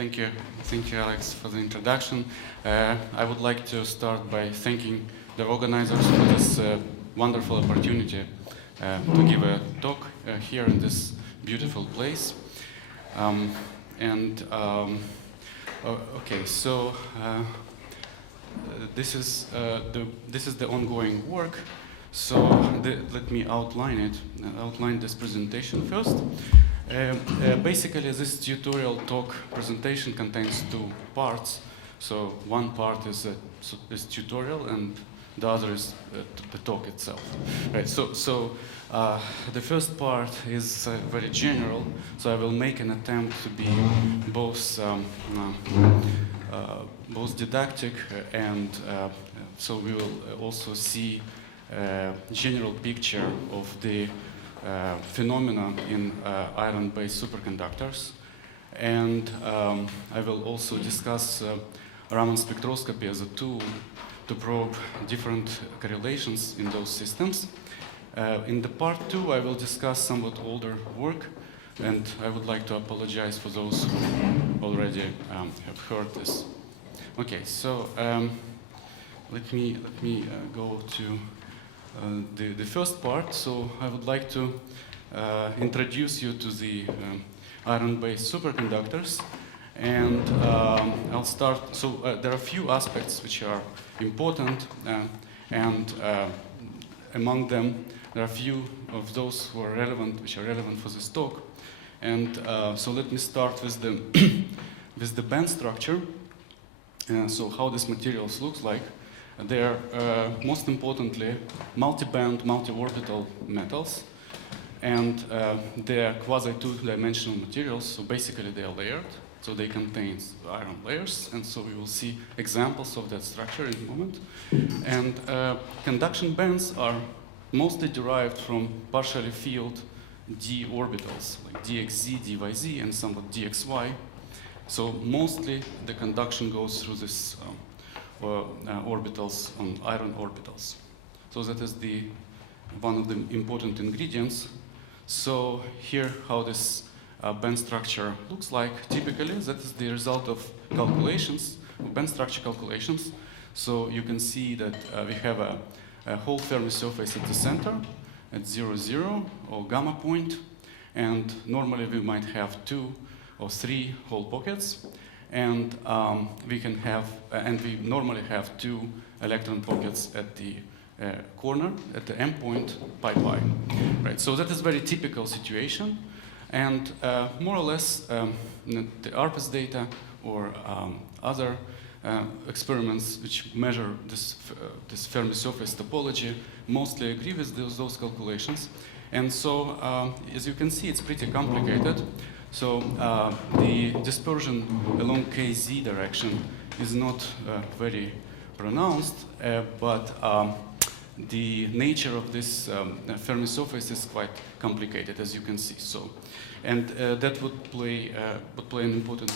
Thank you, Alex, for the introduction. I would like to start by thanking the organizers for this wonderful opportunity to give a talk here in this beautiful place. Okay, so this is the ongoing work. So let me outline this presentation first. Basically, this tutorial talk presentation contains two parts. So one part is tutorial, and the other is the talk itself. Right. So the first part is very general. So I will make an attempt to be both didactic and so we will also see a general picture of the phenomena in iron-based superconductors, and I will also discuss Raman Spectroscopy as a tool to probe different correlations in those systems. In the part 2, I will discuss somewhat older work, and I would like to apologize for those who already have heard this. Okay, so let me go to the first part. So I would like to introduce you to the iron-based superconductors, and I'll start. So there are a few aspects which are important, and among them there are a few of those who are relevant, which are relevant for this talk. And so let me start with the with the band structure. So how this materials looks like. They are, most importantly, multi-band, multi-orbital metals, and they are quasi-two-dimensional materials, so basically they are layered, so they contain iron layers, and so we will see examples of that structure in a moment. And conduction bands are mostly derived from partially filled d orbitals, like dxz, dyz, and somewhat dxy. So mostly the conduction goes through this orbitals on iron orbitals. So that is one of the important ingredients. So here how this band structure looks like. Typically, that is the result of calculations, band structure calculations. So you can see that we have a whole Fermi surface at the center, at 0, 0, or gamma point, and normally we might have 2 or 3 hole pockets. And we normally have 2 electron pockets at the corner, at the end point, pi. Right. So that is very typical situation, and more or less the ARPAS data or other experiments which measure this Fermi surface topology mostly agree with those calculations. And so, as you can see, it's pretty complicated. So the dispersion along KZ direction is not very pronounced, but the nature of this Fermi surface is quite complicated, as you can see. So, and that would play an important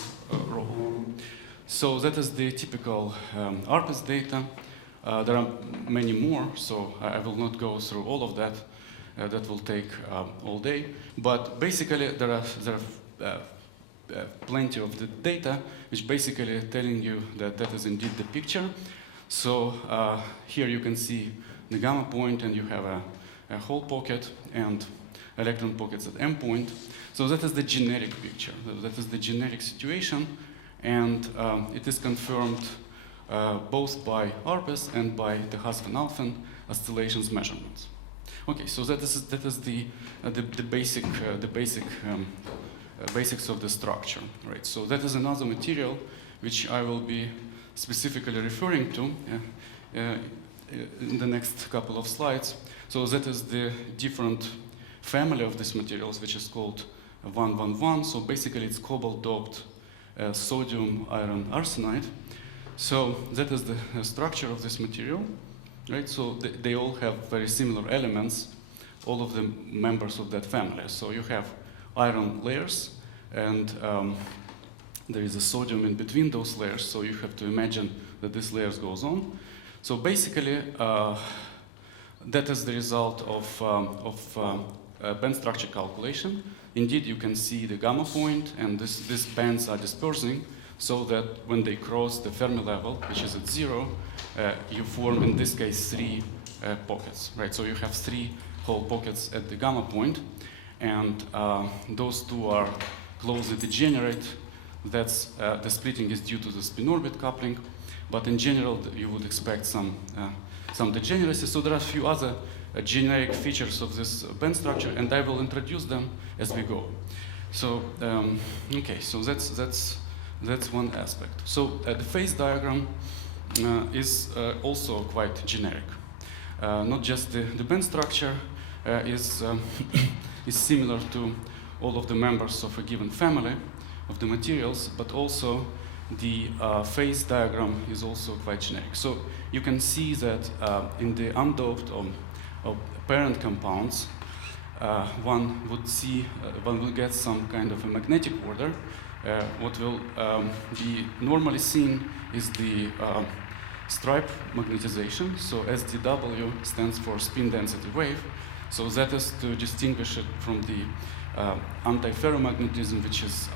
role. So that is the typical ARPAS data. There are many more, so I will not go through all of that. That will take all day. But basically, there are plenty of the data, which basically telling you that that is indeed the picture. So here you can see the gamma point, and you have a hole pocket and electron pockets at M point. So that is the generic picture. That is the generic situation, and it is confirmed both by ARPAS and by the Haas-van Alphen oscillations measurements. Okay, so that is the basics of the structure, right? So that is another material which I will be specifically referring to in the next couple of slides. So that is the different family of these materials, which is called 111. So basically, it's cobalt-doped sodium iron arsenide. So that is the structure of this material, right? So they all have very similar elements, all of the members of that family. So you have iron layers, and there is a sodium in between those layers, so you have to imagine that this layers goes on. So basically, that is the result of band structure calculation. indeed you can see the gamma point, and these bands are dispersing, so that when they cross the Fermi level, which is at 0, you form, in this case, 3 pockets, right? So you have 3 whole pockets at the gamma point, and those two are closely degenerate. That's the splitting is due to the spin-orbit coupling, but in general, you would expect some degeneracy. So there are a few other generic features of this band structure, and I will introduce them as we go. So, okay, so that's one aspect. So the phase diagram is also quite generic. Not just the band structure is similar to all of the members of a given family of the materials, but also the phase diagram is also quite generic. So you can see that in the undoped or parent compounds, one will get some kind of a magnetic order. What will be normally seen is the stripe magnetization. So SDW stands for spin density wave. So that is to distinguish it from the antiferromagnetism, which is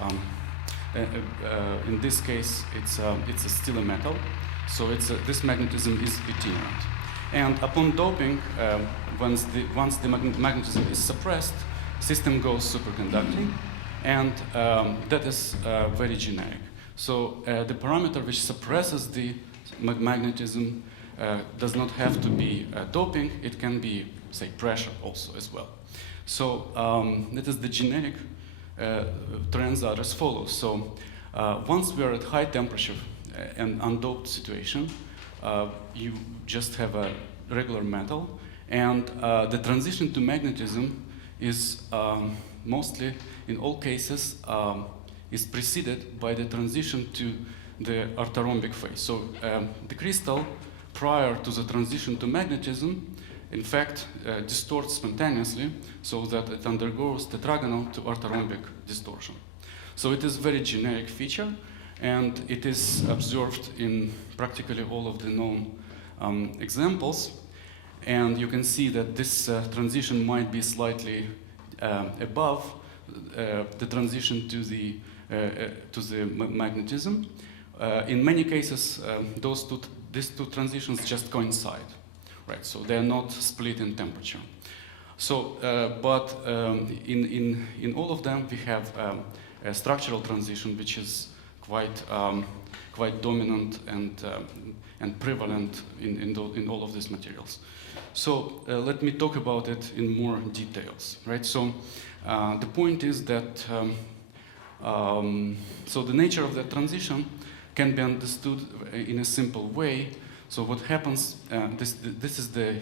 in this case it's still a metal. So this magnetism is itinerant. And upon doping, once the magnetism is suppressed, system goes superconducting, and that is very generic. So the parameter which suppresses the magnetism does not have to be doping. It can be, say, pressure also as well. So that is the generic trends are as follows. So once we are at high temperature and undoped situation, you just have a regular metal, and the transition to magnetism is mostly, in all cases, is preceded by the transition to the orthorhombic phase. So the crystal, prior to the transition to magnetism, in fact, distorts spontaneously, so that it undergoes tetragonal to orthorhombic distortion. So it is a very generic feature, and it is observed in practically all of the known examples. And you can see that this transition might be slightly above the transition to the magnetism. In many cases, these two transitions just coincide, right? So they are not split in temperature. So, but in all of them, we have a structural transition which is quite dominant and prevalent in all of these materials. So let me talk about it in more details, right? So the point is that so the nature of the transition can be understood in a simple way. So what happens? This is the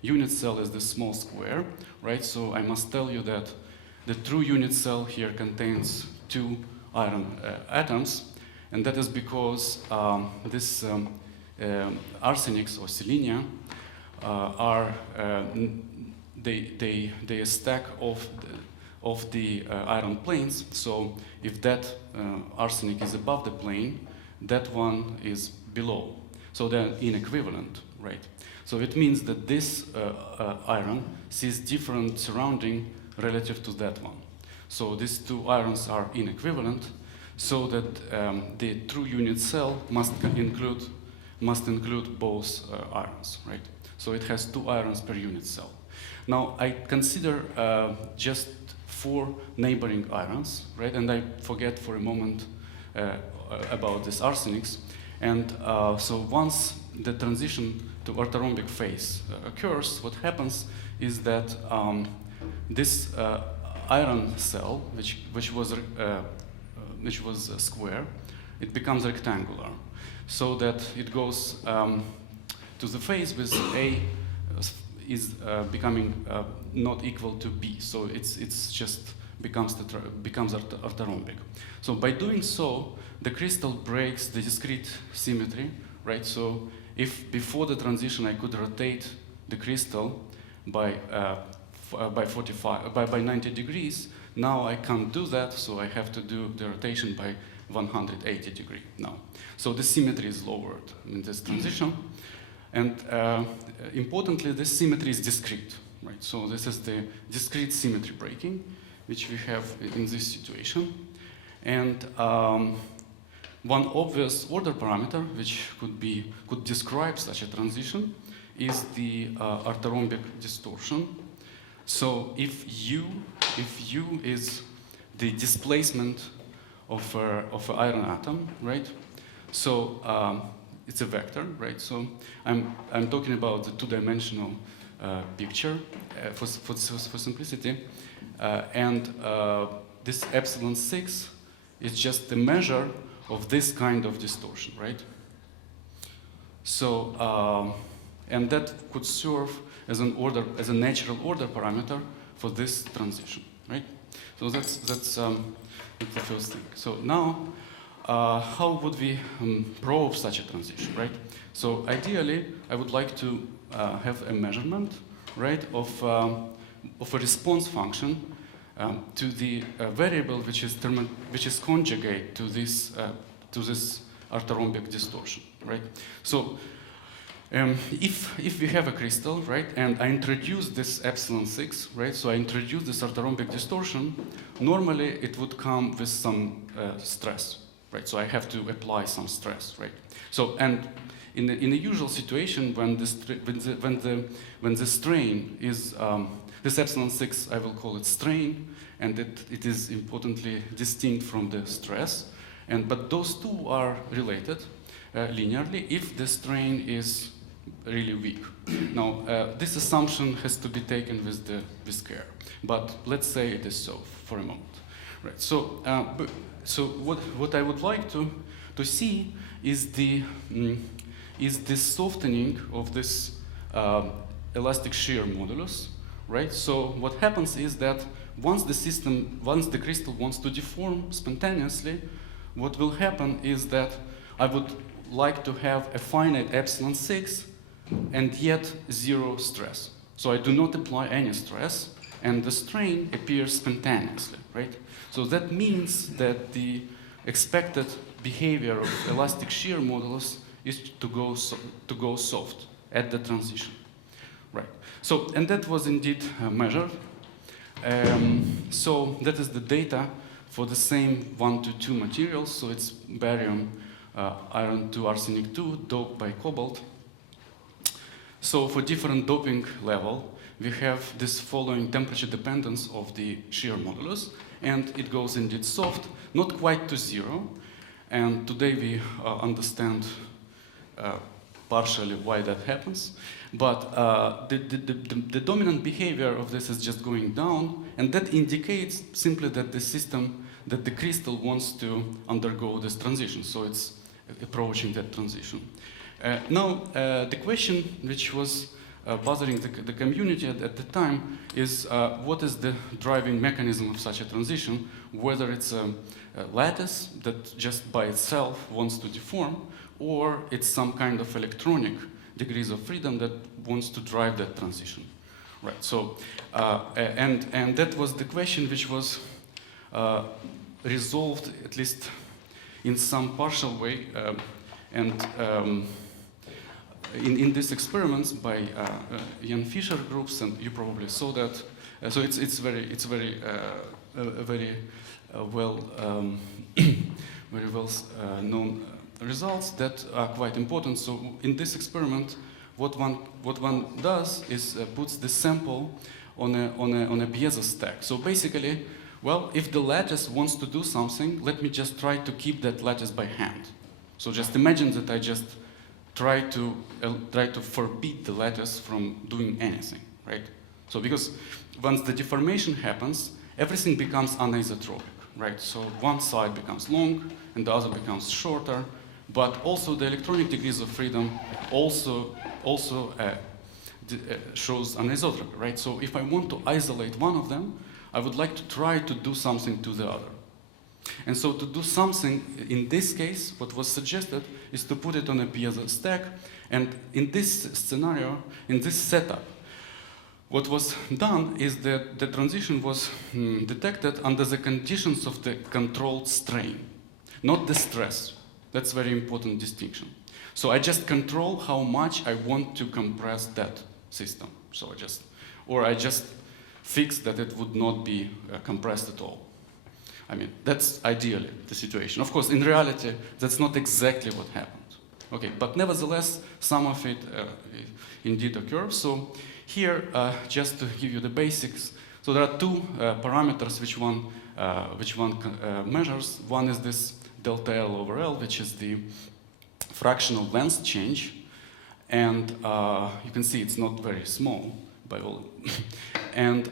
unit cell is the small square, right? So I must tell you that the true unit cell here contains 2 iron atoms, and that is because this arsenics or selenia are they a stack of the iron planes. So if that arsenic is above the plane, that one is below. So they're inequivalent, right? So it means that this iron sees different surrounding relative to that one. So these 2 irons are inequivalent, so that the true unit cell must include both irons, right? So it has 2 irons per unit cell. Now I consider just 4 neighboring irons, right? And I forget for a moment about these arsenics. And so once the transition to orthorhombic phase occurs, what happens is that this iron cell, which was a square, it becomes rectangular, so that it goes to the phase with A is becoming not equal to B. So it's just becomes orthorhombic. So by doing so, the crystal breaks the discrete symmetry, right? So if before the transition I could rotate the crystal by 90 degrees, now I can't do that, so I have to do the rotation by 180 degrees now. So the symmetry is lowered in this transition. And importantly, this symmetry is discrete, right? So this is the discrete symmetry breaking. which we have in this situation. And one obvious order parameter which could describe such a transition is the orthorhombic distortion. So if U is the displacement of an iron atom, right? So it's a vector, right? So I'm talking about the two-dimensional picture for simplicity, and this epsilon 6 is just the measure of this kind of distortion, right? So and that could serve as a natural order parameter for this transition, right? So that's the first thing. So now, how would we probe such a transition, right? So ideally, I would like to have a measurement, right, of a response function to the variable which is conjugate to this orthorhombic distortion, right? So if we have a crystal, right, and I introduce this epsilon 6, right, so I introduce this orthorhombic distortion, normally it would come with some stress, right? So I have to apply some stress, right? So and in the usual situation when the strain is this epsilon 6, I will call it strain, and it is importantly distinct from the stress, but those two are related linearly if the strain is really weak. Now, this assumption has to be taken with care, but let's say it is so for a moment, right? So, what I would like to see is the softening of this elastic shear modulus, right? So what happens is that once the crystal wants to deform spontaneously, what will happen is that I would like to have a finite epsilon 6 and yet zero stress. So I do not apply any stress, and the strain appears spontaneously, right? So that means that the expected behavior of elastic shear modulus is to go soft at the transition, right? So, and that was indeed measured. So that is the data for the same 1 to 2 materials. So it's barium, iron 2, arsenic 2, doped by cobalt. So for different doping level, we have this following temperature dependence of the shear modulus, and it goes indeed soft, not quite to zero. And today we understand partially why that happens. But the dominant behavior of this is just going down, and that indicates simply that the crystal wants to undergo this transition. So it's approaching that transition. Now, the question which was bothering the community at the time is what is the driving mechanism of such a transition, whether it's a lattice that just by itself wants to deform, or it's some kind of electronic degrees of freedom that wants to drive that transition, right? So, and that was the question which was resolved at least in some partial way, in these experiments by Jan Fischer groups, and you probably saw that. So it's very well very well known results that are quite important. So in this experiment, what one does is puts the sample on a piezo stack. So basically, well, if the lattice wants to do something, let me just try to keep that lattice by hand. So just imagine that I just try to forbid the lattice from doing anything, right? So because once the deformation happens, everything becomes anisotropic, right? So one side becomes long and the other becomes shorter, but also the electronic degrees of freedom also shows anisotropy, right? So if I want to isolate one of them, I would like to try to do something to the other. And so to do something, in this case, what was suggested is to put it on a piezo stack. And in this scenario, in this setup, what was done is that the transition was detected under the conditions of the controlled strain, not the stress. That's a very important distinction. So I just control how much I want to compress that system. So I just fixed that it would not be compressed at all. I mean, that's ideally the situation. Of course, in reality, that's not exactly what happened. Okay, but nevertheless, some of it indeed occurs. So here, just to give you the basics, so there are two parameters which one measures. One is this delta L over L, which is the fractional length change, and you can see it's not very small by all, and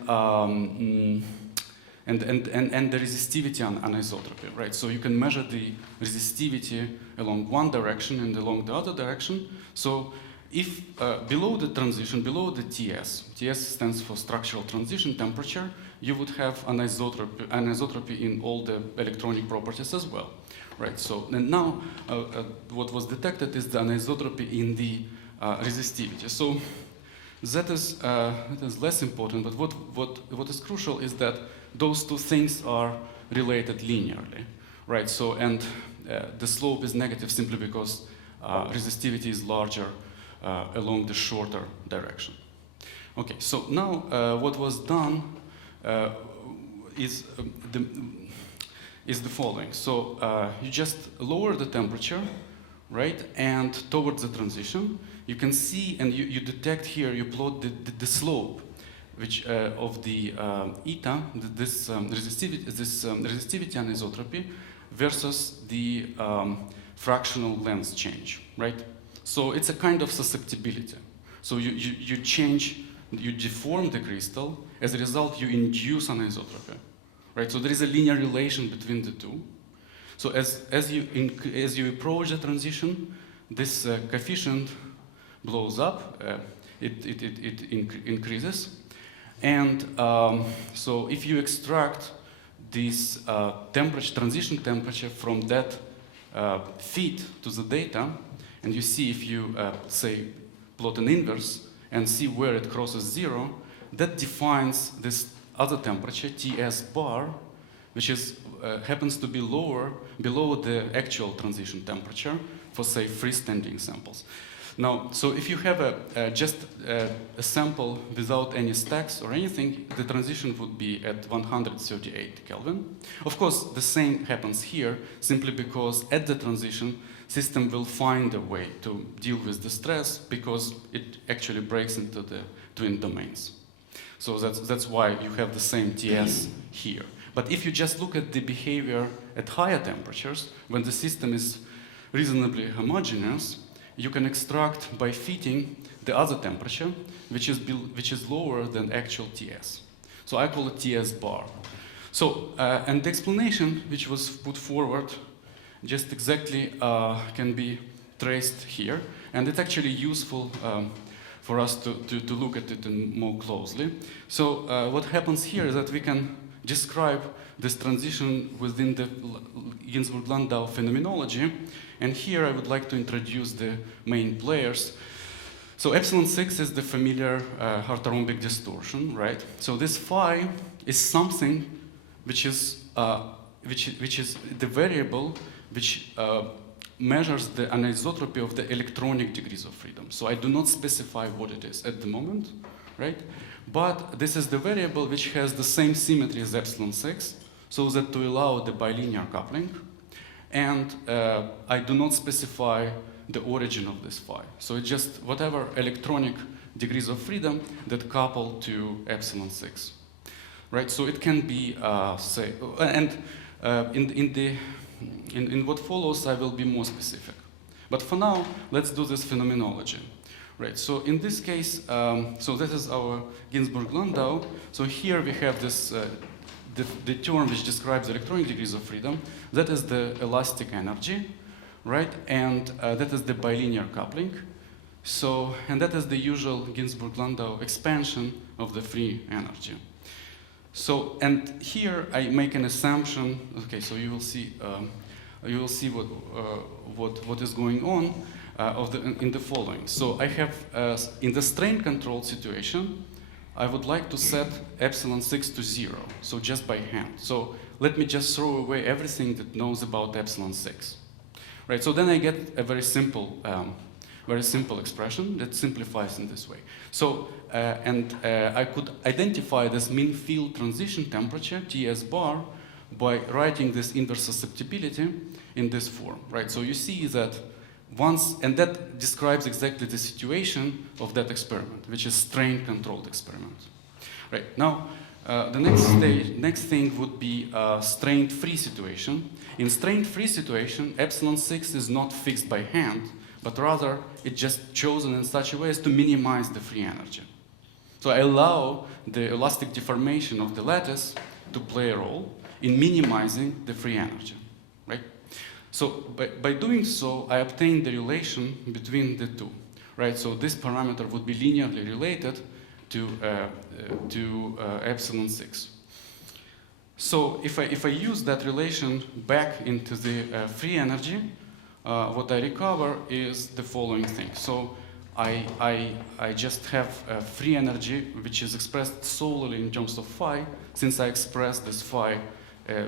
the resistivity and anisotropy, right? So you can measure the resistivity along one direction and along the other direction. So if below the transition, below the TS stands for structural transition temperature, you would have anisotropy in all the electronic properties as well, right? So and now what was detected is the anisotropy in the resistivity. So that is less important, but what is crucial is that those two things are related linearly, right? So, and the slope is negative simply because resistivity is larger along the shorter direction. Okay, so now what was done is the following. So you just lower the temperature, right? And towards the transition, you can see, and you detect here, you plot the slope which of the eta, this resistivity anisotropy versus the fractional length change, right? So it's a kind of susceptibility. So you change, you deform the crystal. As a result, you induce anisotropy, right? So there is a linear relation between the two. So as you approach the transition, this coefficient blows up. It increases. And so if you extract this transition temperature from that feed to the data, and you see if you, say, plot an inverse and see where it crosses zero, that defines this other temperature, Ts bar, which is, happens to be below the actual transition temperature for, say, freestanding samples. Now, so if you have just a sample without any stacks or anything, the transition would be at 138 Kelvin. Of course, the same happens here, simply because at the transition, system will find a way to deal with the stress because it actually breaks into the twin domains. So that's why you have the same TS here. But if you just look at the behavior at higher temperatures, when the system is reasonably homogeneous, you can extract by fitting the other temperature, which is lower than actual TS. So I call it TS bar. So, and the explanation which was put forward just exactly can be traced here. And it's actually useful for us to look at it more closely. So what happens here is that we can describe this transition within the Ginzburg-Landau phenomenology. And here I would like to introduce the main players. So epsilon 6 is the familiar orthorhombic distortion, right? So this phi is something which is the variable which measures the anisotropy of the electronic degrees of freedom. So I do not specify what it is at the moment, right? But this is the variable which has the same symmetry as epsilon 6, so that to allow the bilinear coupling. And I do not specify the origin of this phi. So it's just whatever electronic degrees of freedom that couple to epsilon 6, right? So it can be, say, and in what follows, I will be more specific. But for now, let's do this phenomenology, right? So in this case, so this is our Ginzburg-Landau. So here we have this the term which describes electronic degrees of freedom. That is the elastic energy, right? And that is the bilinear coupling. So, and that is the usual Ginzburg-Landau expansion of the free energy. So, and here I make an assumption. Okay, so you will see what is going on in the following. So I have in the strain control situation, I would like to set epsilon 6 to 0, so just by hand. So let me just throw away everything that knows about epsilon 6. Right, so then I get a very simple very simple expression that simplifies in this way. So, I could identify this mean field transition temperature, Ts bar, by writing this inverse susceptibility in this form, right? So you see that once, and that describes exactly the situation of that experiment, which is strain-controlled experiment. Right, now, the next thing would be a strain-free situation. In strain-free situation, epsilon 6 is not fixed by hand, but rather it's just chosen in such a way as to minimize the free energy. So I allow the elastic deformation of the lattice to play a role in minimizing the free energy, right? So by doing so, I obtain the relation between the two, right? So this parameter would be linearly related to epsilon 6. So if I use that relation back into the free energy, what I recover is the following thing. So I just have free energy, which is expressed solely in terms of phi, since I express this phi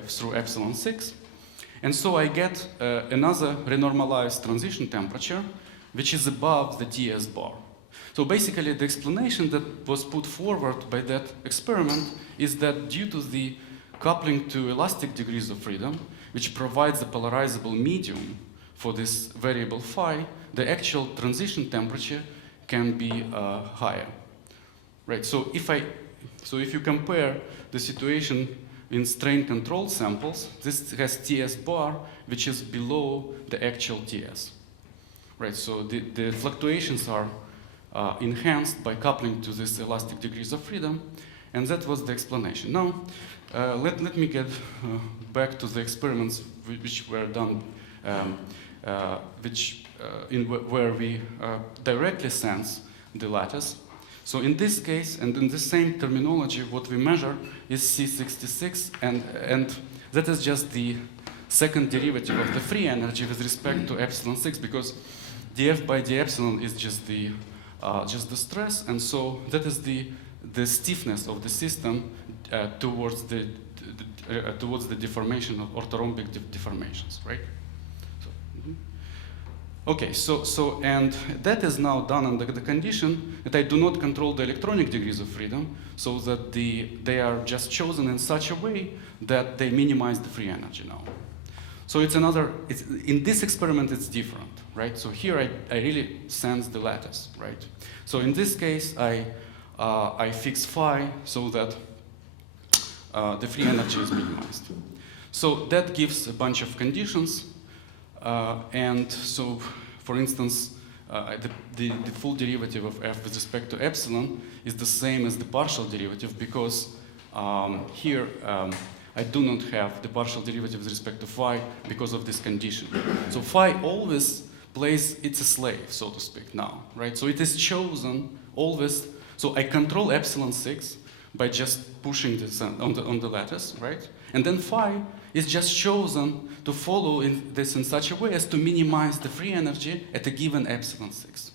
through epsilon 6. And so I get another renormalized transition temperature, which is above the Ts bar. So basically, the explanation that was put forward by that experiment is that due to the coupling to elastic degrees of freedom, which provides a polarizable medium for this variable phi, the actual transition temperature can be higher, right? So if you compare the situation in strain-controlled samples, this has Ts bar, which is below the actual Ts, right? So the fluctuations are enhanced by coupling to this elastic degrees of freedom, and that was the explanation. Now, let me get back to the experiments which were done, where we directly sense the lattice. So in this case, and in the same terminology, what we measure is C66, and that is just the second derivative of the free energy with respect to epsilon 6, because df by d epsilon is just the stress, and so that is the stiffness of the system towards the deformation of orthorhombic deformations, right? Okay, and that is now done under the condition that I do not control the electronic degrees of freedom, so that they are just chosen in such a way that they minimize the free energy now. So in this experiment it's different, right? So here I really sense the lattice, right? So in this case I fix phi so that the free energy is minimized. So that gives a bunch of conditions. And so, for instance, the full derivative of f with respect to epsilon is the same as the partial derivative, because here I do not have the partial derivative with respect to phi because of this condition. So phi always plays, it's a slave, so to speak, now, right? So it is chosen always. So I control epsilon 6 by just pushing this on the lattice, right? And then phi is just chosen to follow this in such a way as to minimize the free energy at a given epsilon 6.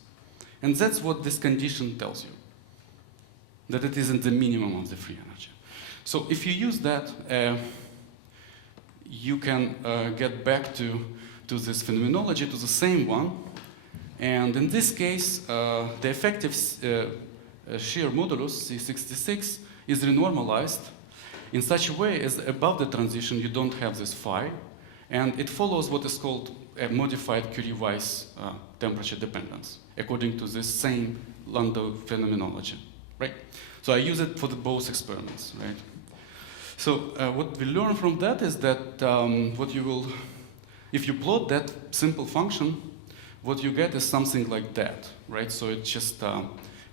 And that's what this condition tells you, that it isn't the minimum of the free energy. So if you use that, you can get back to this phenomenology, to the same one. And in this case, the effective shear modulus, C66, is renormalized in such a way as above the transition you don't have this phi, and it follows what is called a modified Curie-Weiss temperature dependence, according to this same Landau phenomenology, right? So I use it for both experiments, right? So what we learn from that is that if you plot that simple function, what you get is something like that, right? So it just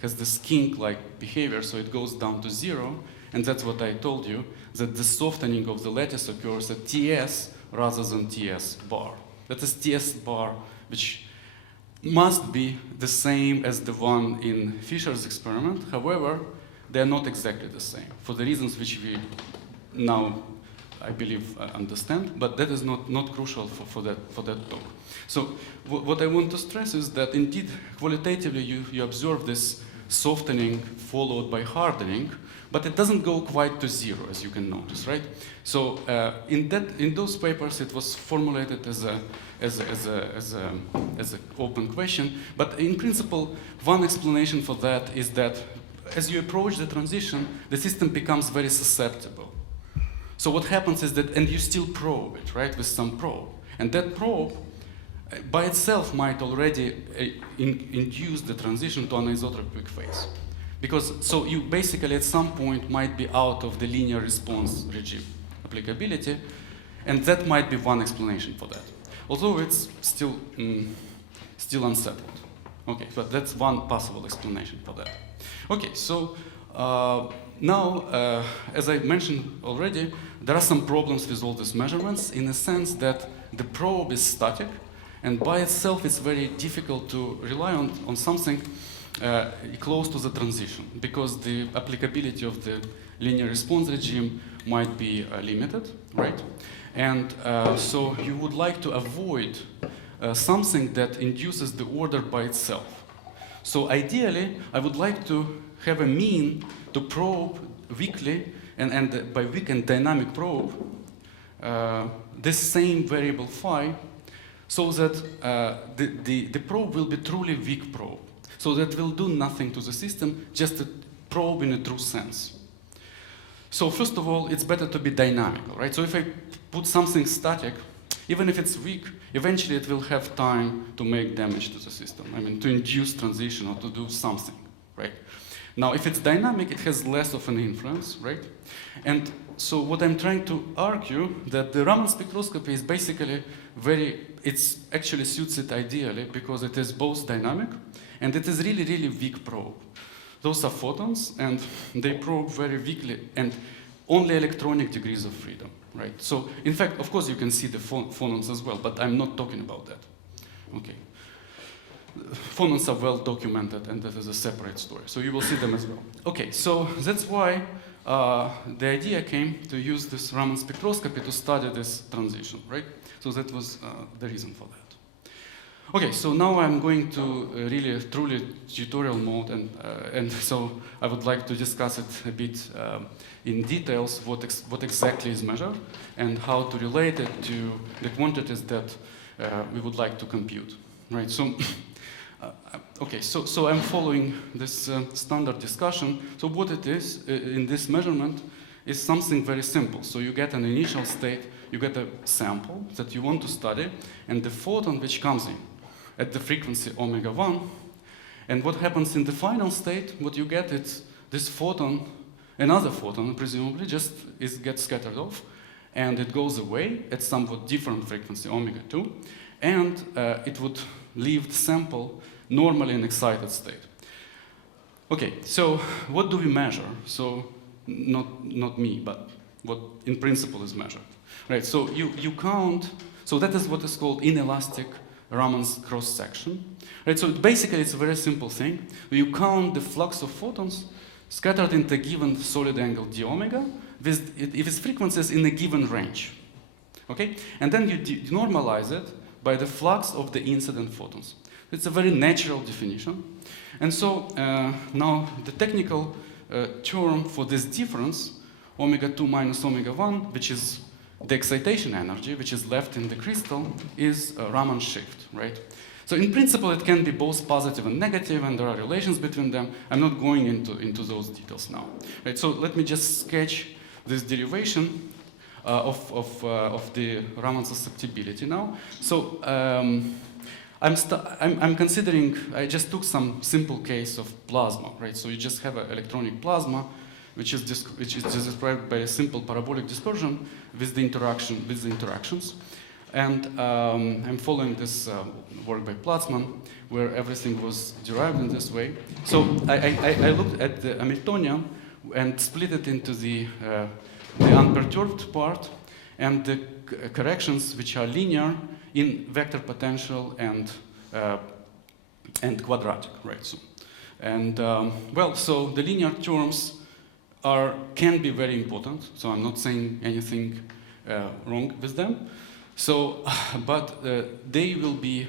has this kink-like behavior, so it goes down to 0, and that's what I told you, that the softening of the lattice occurs at Ts rather than Ts bar. That is Ts bar, which must be the same as the one in Fisher's experiment. However, they are not exactly the same, for the reasons which we now, I believe, understand, but that is not crucial for that talk. So what I want to stress is that indeed, qualitatively, you observe this softening followed by hardening, but it doesn't go quite to zero, as you can notice, right? So in those papers, it was formulated as an open question. But in principle, one explanation for that is that as you approach the transition, the system becomes very susceptible. So what happens is that, and you still probe it, right, with some probe. And that probe, by itself, might already induce the transition to an isotropic phase. Because, so you basically at some point might be out of the linear response regime applicability, and that might be one explanation for that. Although it's still unsettled. Okay, but that's one possible explanation for that. Okay, so now, as I mentioned already, there are some problems with all these measurements in the sense that the probe is static, and by itself it's very difficult to rely on something close to the transition, because the applicability of the linear response regime might be limited, right? And so you would like to avoid something that induces the order by itself. So ideally, I would like to have a mean to probe weakly, and by weak and dynamic probe, this same variable phi, so that the probe will be truly weak probe. So that will do nothing to the system, just a probe in a true sense. So first of all, it's better to be dynamical, right? So if I put something static, even if it's weak, eventually it will have time to make damage to the system. I mean, to induce transition or to do something, right? Now, if it's dynamic, it has less of an influence, right? And so what I'm trying to argue that the Raman spectroscopy is basically it actually suits it ideally because it is both dynamic and it is really, really weak probe. Those are photons and they probe very weakly and only electronic degrees of freedom, right? So, in fact, of course, you can see the phonons as well, but I'm not talking about that. Okay. Phonons are well documented, and that is a separate story. So you will see them as well. Okay, so that's why the idea came to use this Raman spectroscopy to study this transition, right? So that was the reason for that. Okay, so now I'm going to really truly tutorial mode, and so I would like to discuss it a bit in details what exactly is measured and how to relate it to the quantities that we would like to compute, right? So. Okay, so I'm following this standard discussion. So what it is in this measurement is something very simple. So you get an initial state, you get a sample that you want to study, and the photon which comes in at the frequency omega 1. And what happens in the final state, what you get is this photon, another photon presumably, just gets scattered off, and it goes away at somewhat different frequency omega 2, and it would leave the sample normally in excited state. Okay, so what do we measure? So not me, but what in principle is measured, right? So you count. So that is what is called inelastic Raman's cross section, right? So basically it's a very simple thing. You count the flux of photons scattered into a given solid angle d omega with its frequencies in a given range, okay? And then you normalize it by the flux of the incident photons. It's a very natural definition. And so now the technical term for this difference, omega 2 minus omega 1, which is the excitation energy, which is left in the crystal, is a Raman shift, right? So in principle, it can be both positive and negative, and there are relations between them. I'm not going into those details now, right? So let me just sketch this derivation of the Raman susceptibility now. So I'm considering, I just took some simple case of plasma, right? So you just have an electronic plasma, which is described by a simple parabolic dispersion with the interactions. And I'm following this work by Platzman, where everything was derived in this way. So I looked at the Hamiltonian and split it into the unperturbed part and the corrections which are linear in vector potential and quadratic, right? So, and well, so the linear terms can be very important. So I'm not saying anything wrong with them. So, but they will be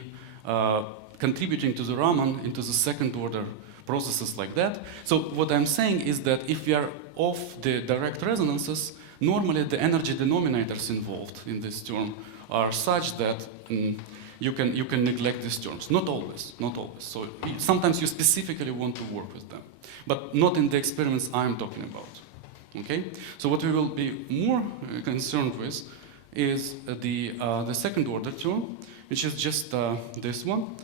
contributing to the Raman into the second order processes like that. So what I'm saying is that if we are off the direct resonances, normally the energy denominators involved in this term are such that you can neglect these terms. Not always, not always. So sometimes you specifically want to work with them, but not in the experiments I'm talking about. Okay? So what we will be more concerned with is the second order term, which is just this one.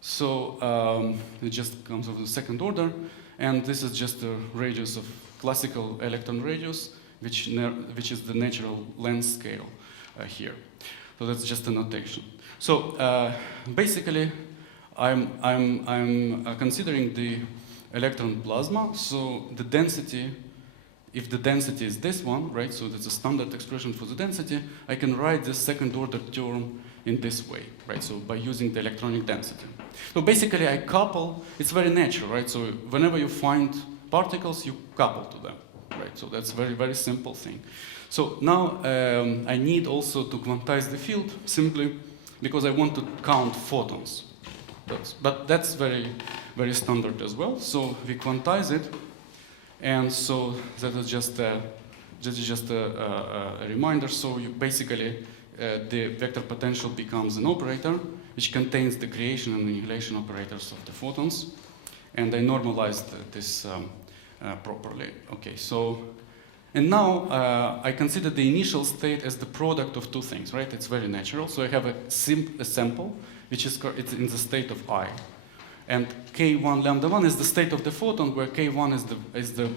So it just comes of the second order, and this is just the radius of classical electron radius, which is the natural length scale here. So that's just a notation. So basically, I'm considering the electron plasma. So the density, if the density is this one, right? So that's a standard expression for the density. I can write this second order term in this way, right? So by using the electronic density. So basically, I couple. It's very natural, right? So whenever you find particles, you couple to them, right? So that's very, very simple thing. So now I need also to quantize the field simply because I want to count photons. But that's very, very standard as well. So we quantize it, and so that is just a reminder. So you basically the vector potential becomes an operator which contains the creation and annihilation operators of the photons, and I normalized this properly. Okay, so. And now I consider the initial state as the product of two things, right? It's very natural. So I have a sample, which is it's in the state of I. And K1 lambda 1 is the state of the photon, where K1 is the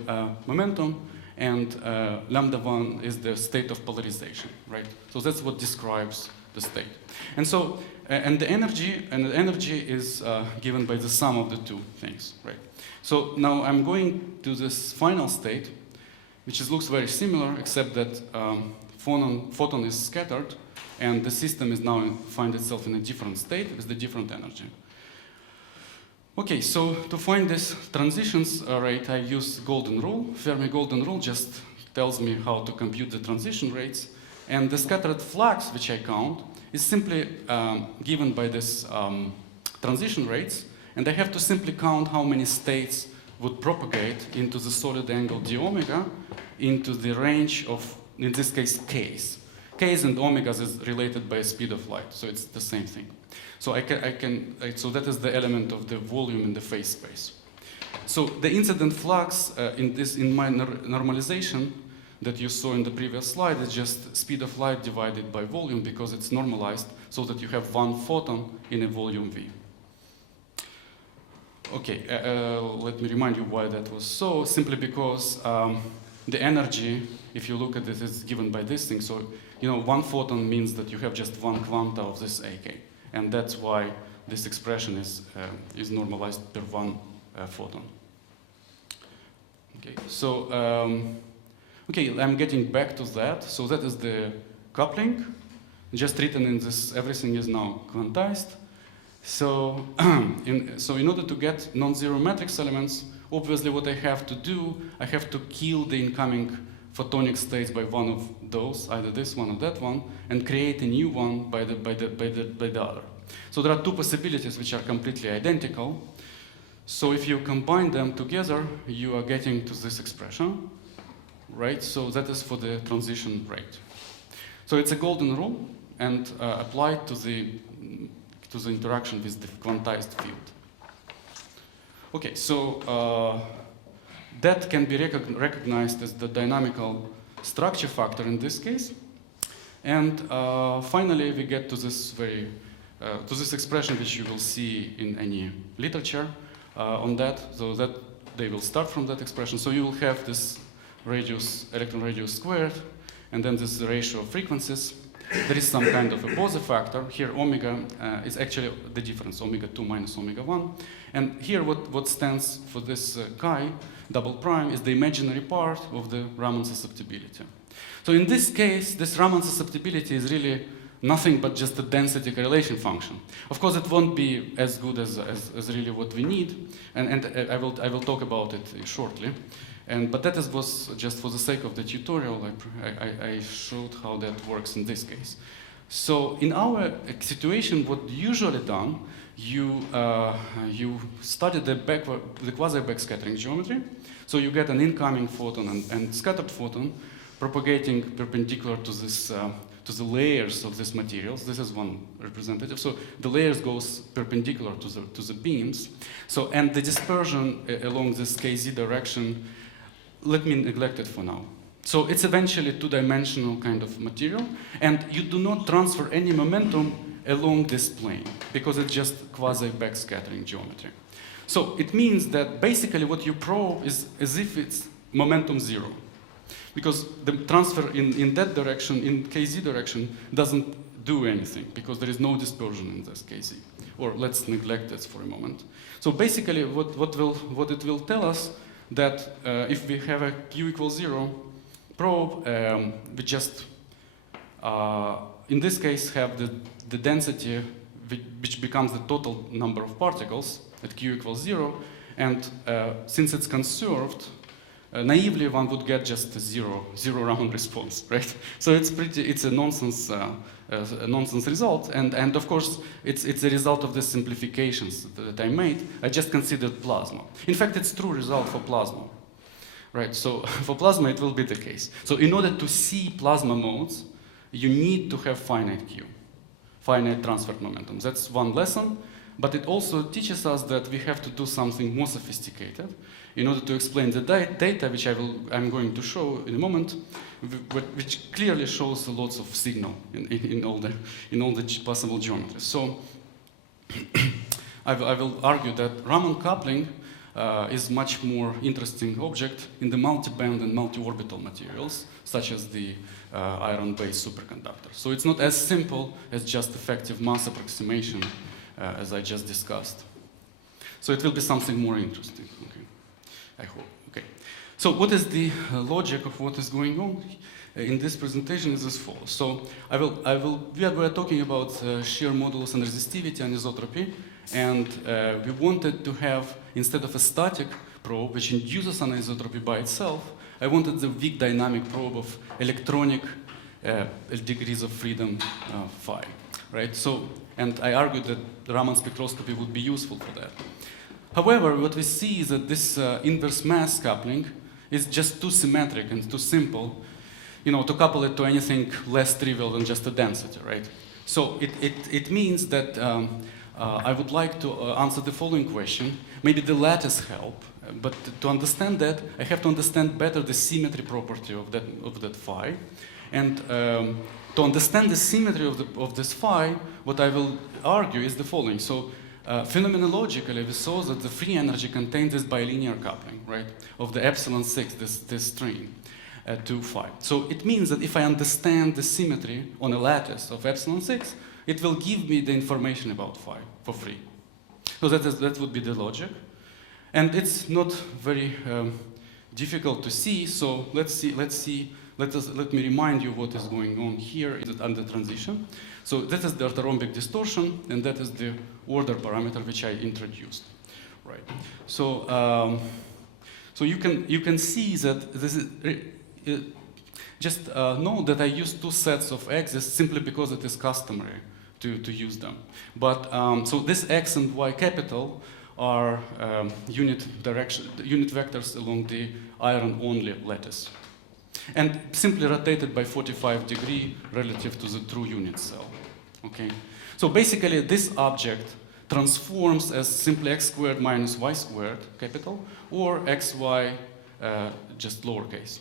momentum, and lambda 1 is the state of polarization, right? So that's what describes the state. And so, and the energy is given by the sum of the two things, right? So now I'm going to this final state, which looks very similar, except that photon is scattered, and the system is now find itself in a different state with the different energy. Okay, so to find these transitions rate, I use golden rule. Fermi golden rule just tells me how to compute the transition rates, and the scattered flux, which I count, is simply given by this transition rates, and I have to simply count how many states would propagate into the solid angle d omega into the range of, in this case, k's. K's and omegas is related by speed of light, so it's the same thing. So so that is the element of the volume in the phase space. So the incident flux in my normalization that you saw in the previous slide is just speed of light divided by volume, because it's normalized so that you have one photon in a volume V. Okay, let me remind you why that was so. Simply because the energy, if you look at it, is given by this thing. So, one photon means that you have just one quanta of this AK. And that's why this expression is normalized per one photon. Okay, so, I'm getting back to that. So that is the coupling. Just written in this, everything is now quantized. So, in order to get non-zero matrix elements, obviously what I have to do, I have to kill the incoming photonic states by one of those, either this one or that one, and create a new one by the other. So there are two possibilities which are completely identical. So if you combine them together, you are getting to this expression, right? So that is for the transition rate. So it's a golden rule, and applied to the interaction with the quantized field. Okay, so that can be recognized as the dynamical structure factor in this case. And finally, we get to this this expression which you will see in any literature on that. So that they will start from that expression. So you will have this radius, electron radius squared, and then this ratio of frequencies. There is some kind of a Bose factor. Here omega is actually the difference, omega 2 minus omega 1. And here what stands for this chi double prime is the imaginary part of the Raman susceptibility. So in this case, this Raman susceptibility is really nothing but just a density correlation function. Of course, it won't be as good as really what we need, and I will talk about it shortly. But that was just for the sake of the tutorial. I showed how that works in this case. So in our situation, what usually done, you study the quasi-backscattering geometry. So you get an incoming photon and scattered photon propagating perpendicular to this to the layers of these materials. This is one representative. So the layers goes perpendicular to the beams. So and the dispersion along this KZ direction, let me neglect it for now. So it's eventually two-dimensional kind of material, and you do not transfer any momentum along this plane because it's just quasi-backscattering geometry. So it means that basically what you probe is as if it's momentum zero, because the transfer in that direction, in KZ direction, doesn't do anything because there is no dispersion in this KZ. Or let's neglect this for a moment. So basically what it will tell us that if we have a Q equals 0 probe, we just, in this case, have the density which becomes the total number of particles at Q equals 0, and since it's conserved, naively one would get just a zero round response, right? So it's a nonsense result, and of course it's a result of the simplifications that I made. I just considered plasma. In fact, it's true result for plasma, right? So for plasma it will be the case. So in order to see plasma modes, you need to have finite Q, finite transfer momentum. That's one lesson, but it also teaches us that we have to do something more sophisticated in order to explain the data, which I'm going to show in a moment, which clearly shows lots of signal in all the possible geometries. So I will argue that Raman coupling is much more interesting object in the multi-band and multi-orbital materials, such as the iron-based superconductor. So it's not as simple as just effective mass approximation, as I just discussed. So it will be something more interesting. Okay. I hope. Okay. So what is the logic of what is going on in this presentation is as follows. So we are talking about shear modulus and resistivity and isotropy, and we wanted to have, instead of a static probe which induces anisotropy by itself, I wanted the weak dynamic probe of electronic degrees of freedom phi, right? So, and I argued that the Raman spectroscopy would be useful for that. However, what we see is that this inverse mass coupling is just too symmetric and too simple, to couple it to anything less trivial than just a density, right? So it means that I would like to answer the following question. Maybe the lattice help, but to understand that, I have to understand better the symmetry property of that phi, and to understand the symmetry of this phi, what I will argue is the following. So. Phenomenologically, we saw that the free energy contains this bilinear coupling, right, of the epsilon 6, this string, to phi. So it means that if I understand the symmetry on a lattice of epsilon 6, it will give me the information about phi for free. So that would be the logic. And it's not very difficult to see, so let me remind you what is going on here under transition. So that is the orthorhombic distortion, and that is the order parameter which I introduced, right? So so you can see that this is just know that I use two sets of x's simply because it is customary to use them. But so this x and y capital are unit vectors along the iron-only lattice, and simply rotated by 45 degrees relative to the true unit cell. Okay, so basically this object transforms as simply x squared minus y squared capital, or xy just lowercase.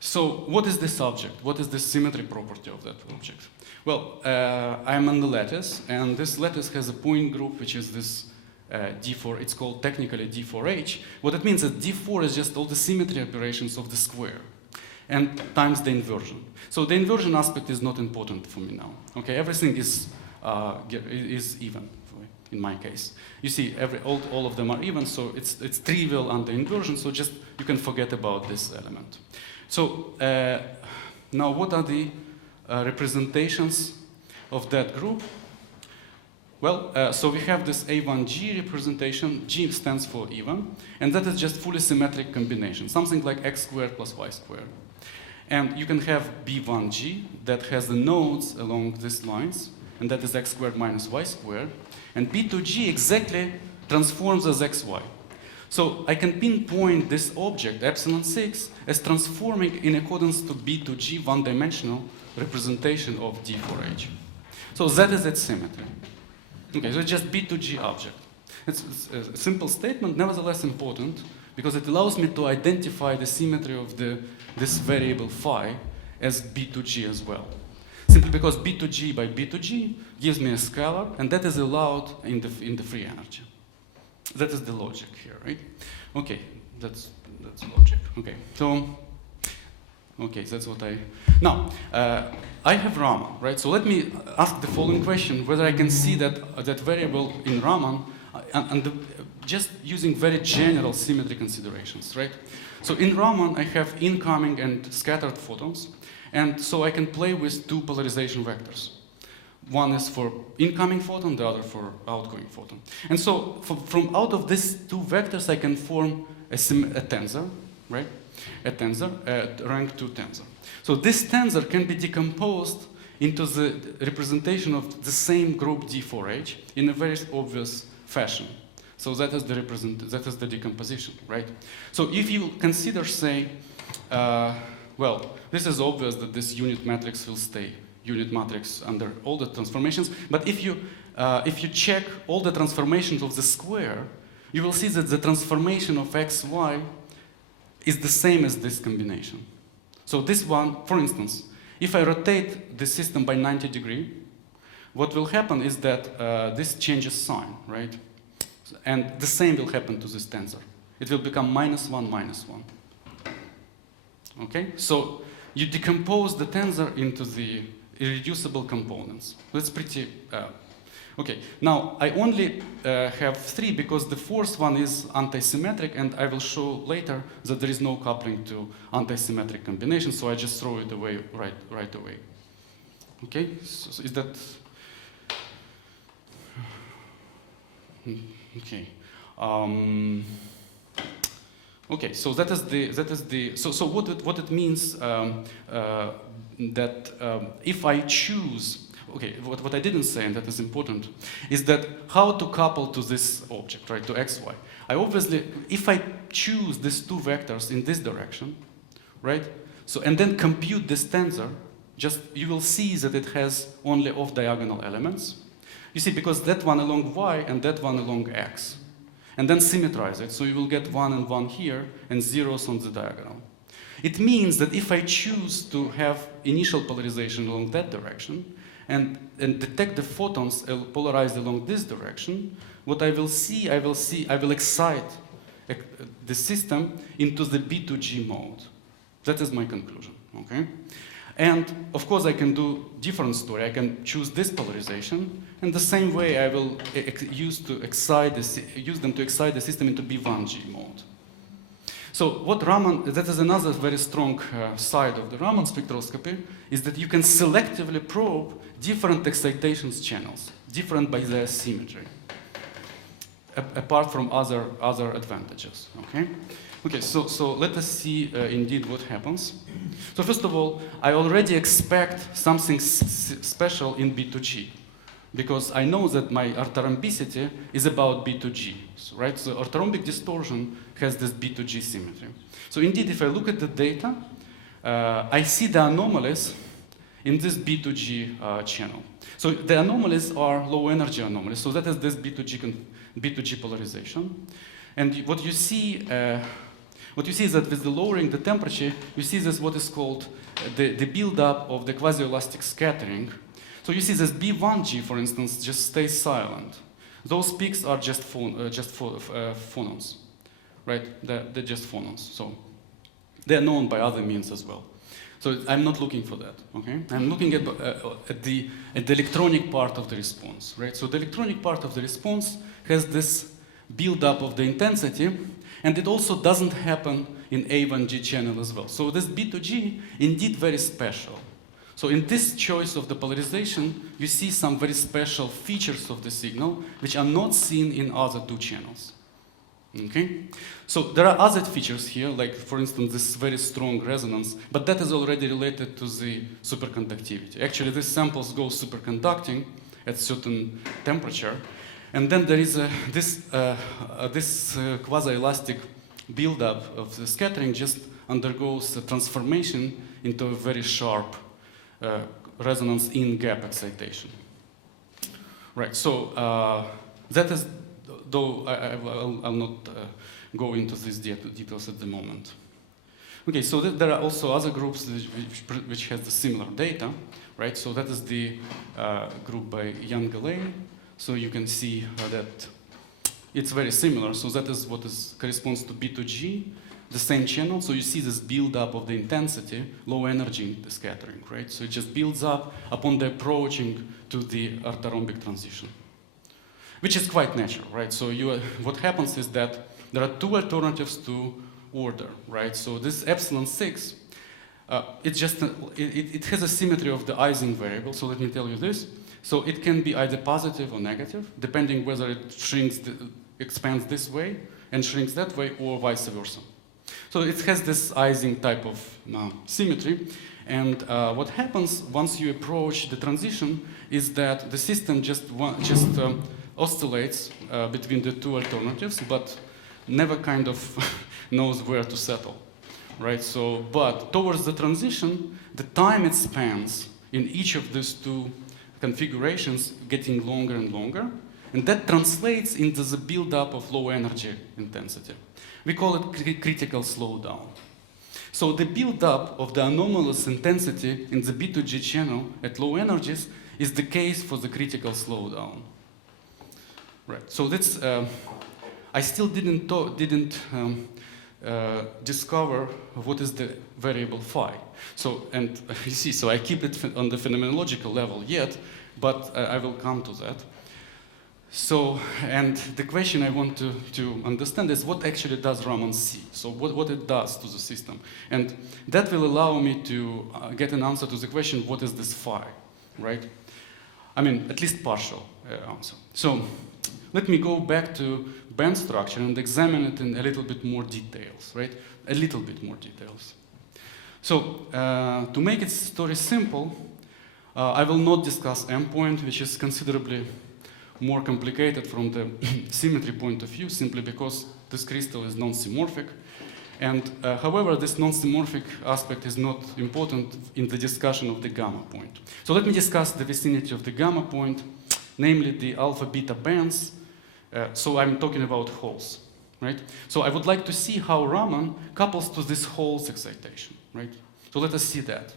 So what is this object? What is the symmetry property of that object? Well, I'm on the lattice, and this lattice has a point group which is this D4. It's called technically D4H. What it means is D4 is just all the symmetry operations of the square, and times the inversion. So the inversion aspect is not important for me now. Okay, everything is even in my case. You see, all of them are even, so it's trivial under inversion. So just you can forget about this element. So now, what are the representations of that group? Well, so we have this A1G representation. G stands for even, and that is just fully symmetric combination, something like x squared plus y squared. And you can have B1G that has the nodes along these lines, and that is x squared minus y squared. And B2G exactly transforms as xy. So I can pinpoint this object, epsilon 6, as transforming in accordance to B2G one-dimensional representation of D4H. So that is its symmetry. Okay, so it's just B2G object. It's a simple statement, nevertheless important, because it allows me to identify the symmetry of this variable phi as B2G as well. Simply because B2G by B2G gives me a scalar, and that is allowed in the free energy. That is the logic here, right? Okay, that's logic. Okay, so that's what I. Now I have Raman, right? So let me ask the following question: whether I can see that variable in Raman, just using very general symmetry considerations, right? So in Raman, I have incoming and scattered photons, and so I can play with two polarization vectors. One is for incoming photon, the other for outgoing photon. And so from out of these two vectors, I can form a tensor, right? A tensor, rank 2 tensor. So this tensor can be decomposed into the representation of the same group D4H in a very obvious fashion. So that is the decomposition, right? So if you consider, say, well, this is obvious that this unit matrix will stay unit matrix under all the transformations. But if you check all the transformations of the square, you will see that the transformation of xy is the same as this combination. So this one, for instance, if I rotate the system by 90 degrees, what will happen is that this changes sign, right? And the same will happen to this tensor. It will become -1, -1. Okay? So you decompose the tensor into the irreducible components. That's pretty... okay, now I only have 3 because the fourth one is antisymmetric, and I will show later that there is no coupling to antisymmetric combinations, so I just throw it away right away. Okay, so is that... Okay. Okay, so that is the so what it means that if I choose, okay, what I didn't say, and that is important, is that how to couple to this object, right, to xy. I obviously, if I choose these two vectors in this direction, right, so and then compute this tensor, just you will see that it has only off-diagonal elements. You see, because that one along y and that one along x. And then symmetrize it, so you will get 1 and 1 here and zeros on the diagonal. It means that if I choose to have initial polarization along that direction and detect the photons polarized along this direction, what I will see, I will excite the system into the B2G mode. That is my conclusion, okay? And of course I can do different story. I can choose this polarization, and the same way I will use them to excite the system into B1G mode. So what Raman, that is another very strong side of the Raman spectroscopy, is that you can selectively probe different excitations channels, different by their symmetry, apart from other advantages, okay? Okay, so let us see indeed what happens. So first of all, I already expect something special in B2G, because I know that my orthorhombic is about B2G, right? So orthorhombic distortion has this B2G symmetry. So indeed, if I look at the data, I see the anomalies in this B2G channel. So the anomalies are low energy anomalies. So that is this B2G polarization. And what you see is that with the lowering the temperature, you see this what is called the buildup of the quasi-elastic scattering. So you see this B1G, for instance, just stays silent. Those peaks are just phonons, right? They're just phonons. So they're known by other means as well. So I'm not looking for that, okay? I'm looking at the electronic part of the response, right? So the electronic part of the response has this buildup of the intensity, and it also doesn't happen in A1G channel as well. So this B2G, indeed very special. So in this choice of the polarization, you see some very special features of the signal, which are not seen in other two channels. Okay? So there are other features here, like for instance this very strong resonance, but that is already related to the superconductivity. Actually, these samples go superconducting at certain temperature, and then there is this quasi-elastic buildup of the scattering just undergoes a transformation into a very sharp resonance in gap excitation. Right, so that is, though I'll not go into these details at the moment. Okay, so there are also other groups which have the similar data, right? So that is the group by Yan Galay. So you can see that it's very similar. So that is what corresponds to B2G, the same channel. So you see this build-up of the intensity, low energy in the scattering, right? So it just builds up upon the approaching to the orthorhombic transition, which is quite natural, right? So what happens is that there are two alternatives to order, right? So this epsilon 6, it has a symmetry of the Ising variable. So let me tell you this. So it can be either positive or negative, depending whether it expands this way and shrinks that way, or vice versa. So it has this Ising type of symmetry. And what happens once you approach the transition is that the system just oscillates between the two alternatives, but never kind of knows where to settle, right? So, but towards the transition, the time it spans in each of these two configurations getting longer and longer, and that translates into the buildup of low energy intensity. We call it critical slowdown. So the buildup of the anomalous intensity in the B2G channel at low energies is the case for the critical slowdown. Right. So that's I still didn't discover what is the variable phi. So, and you see, so I keep it on the phenomenological level yet, but I will come to that. So, and the question I want to understand is what actually does Raman see? So what it does to the system. And that will allow me to get an answer to the question, what is this phi, right? I mean, at least partial answer. So let me go back to band structure and examine it in a little bit more details, right? A little bit more details. So to make its story simple, I will not discuss endpoint, which is considerably more complicated from the symmetry point of view, simply because this crystal is non-symmetric. And however, this non-symmetric aspect is not important in the discussion of the gamma point. So let me discuss the vicinity of the gamma point, namely the alpha-beta bands. So I'm talking about holes, right? So I would like to see how Raman couples to this holes excitation, right? So let us see that.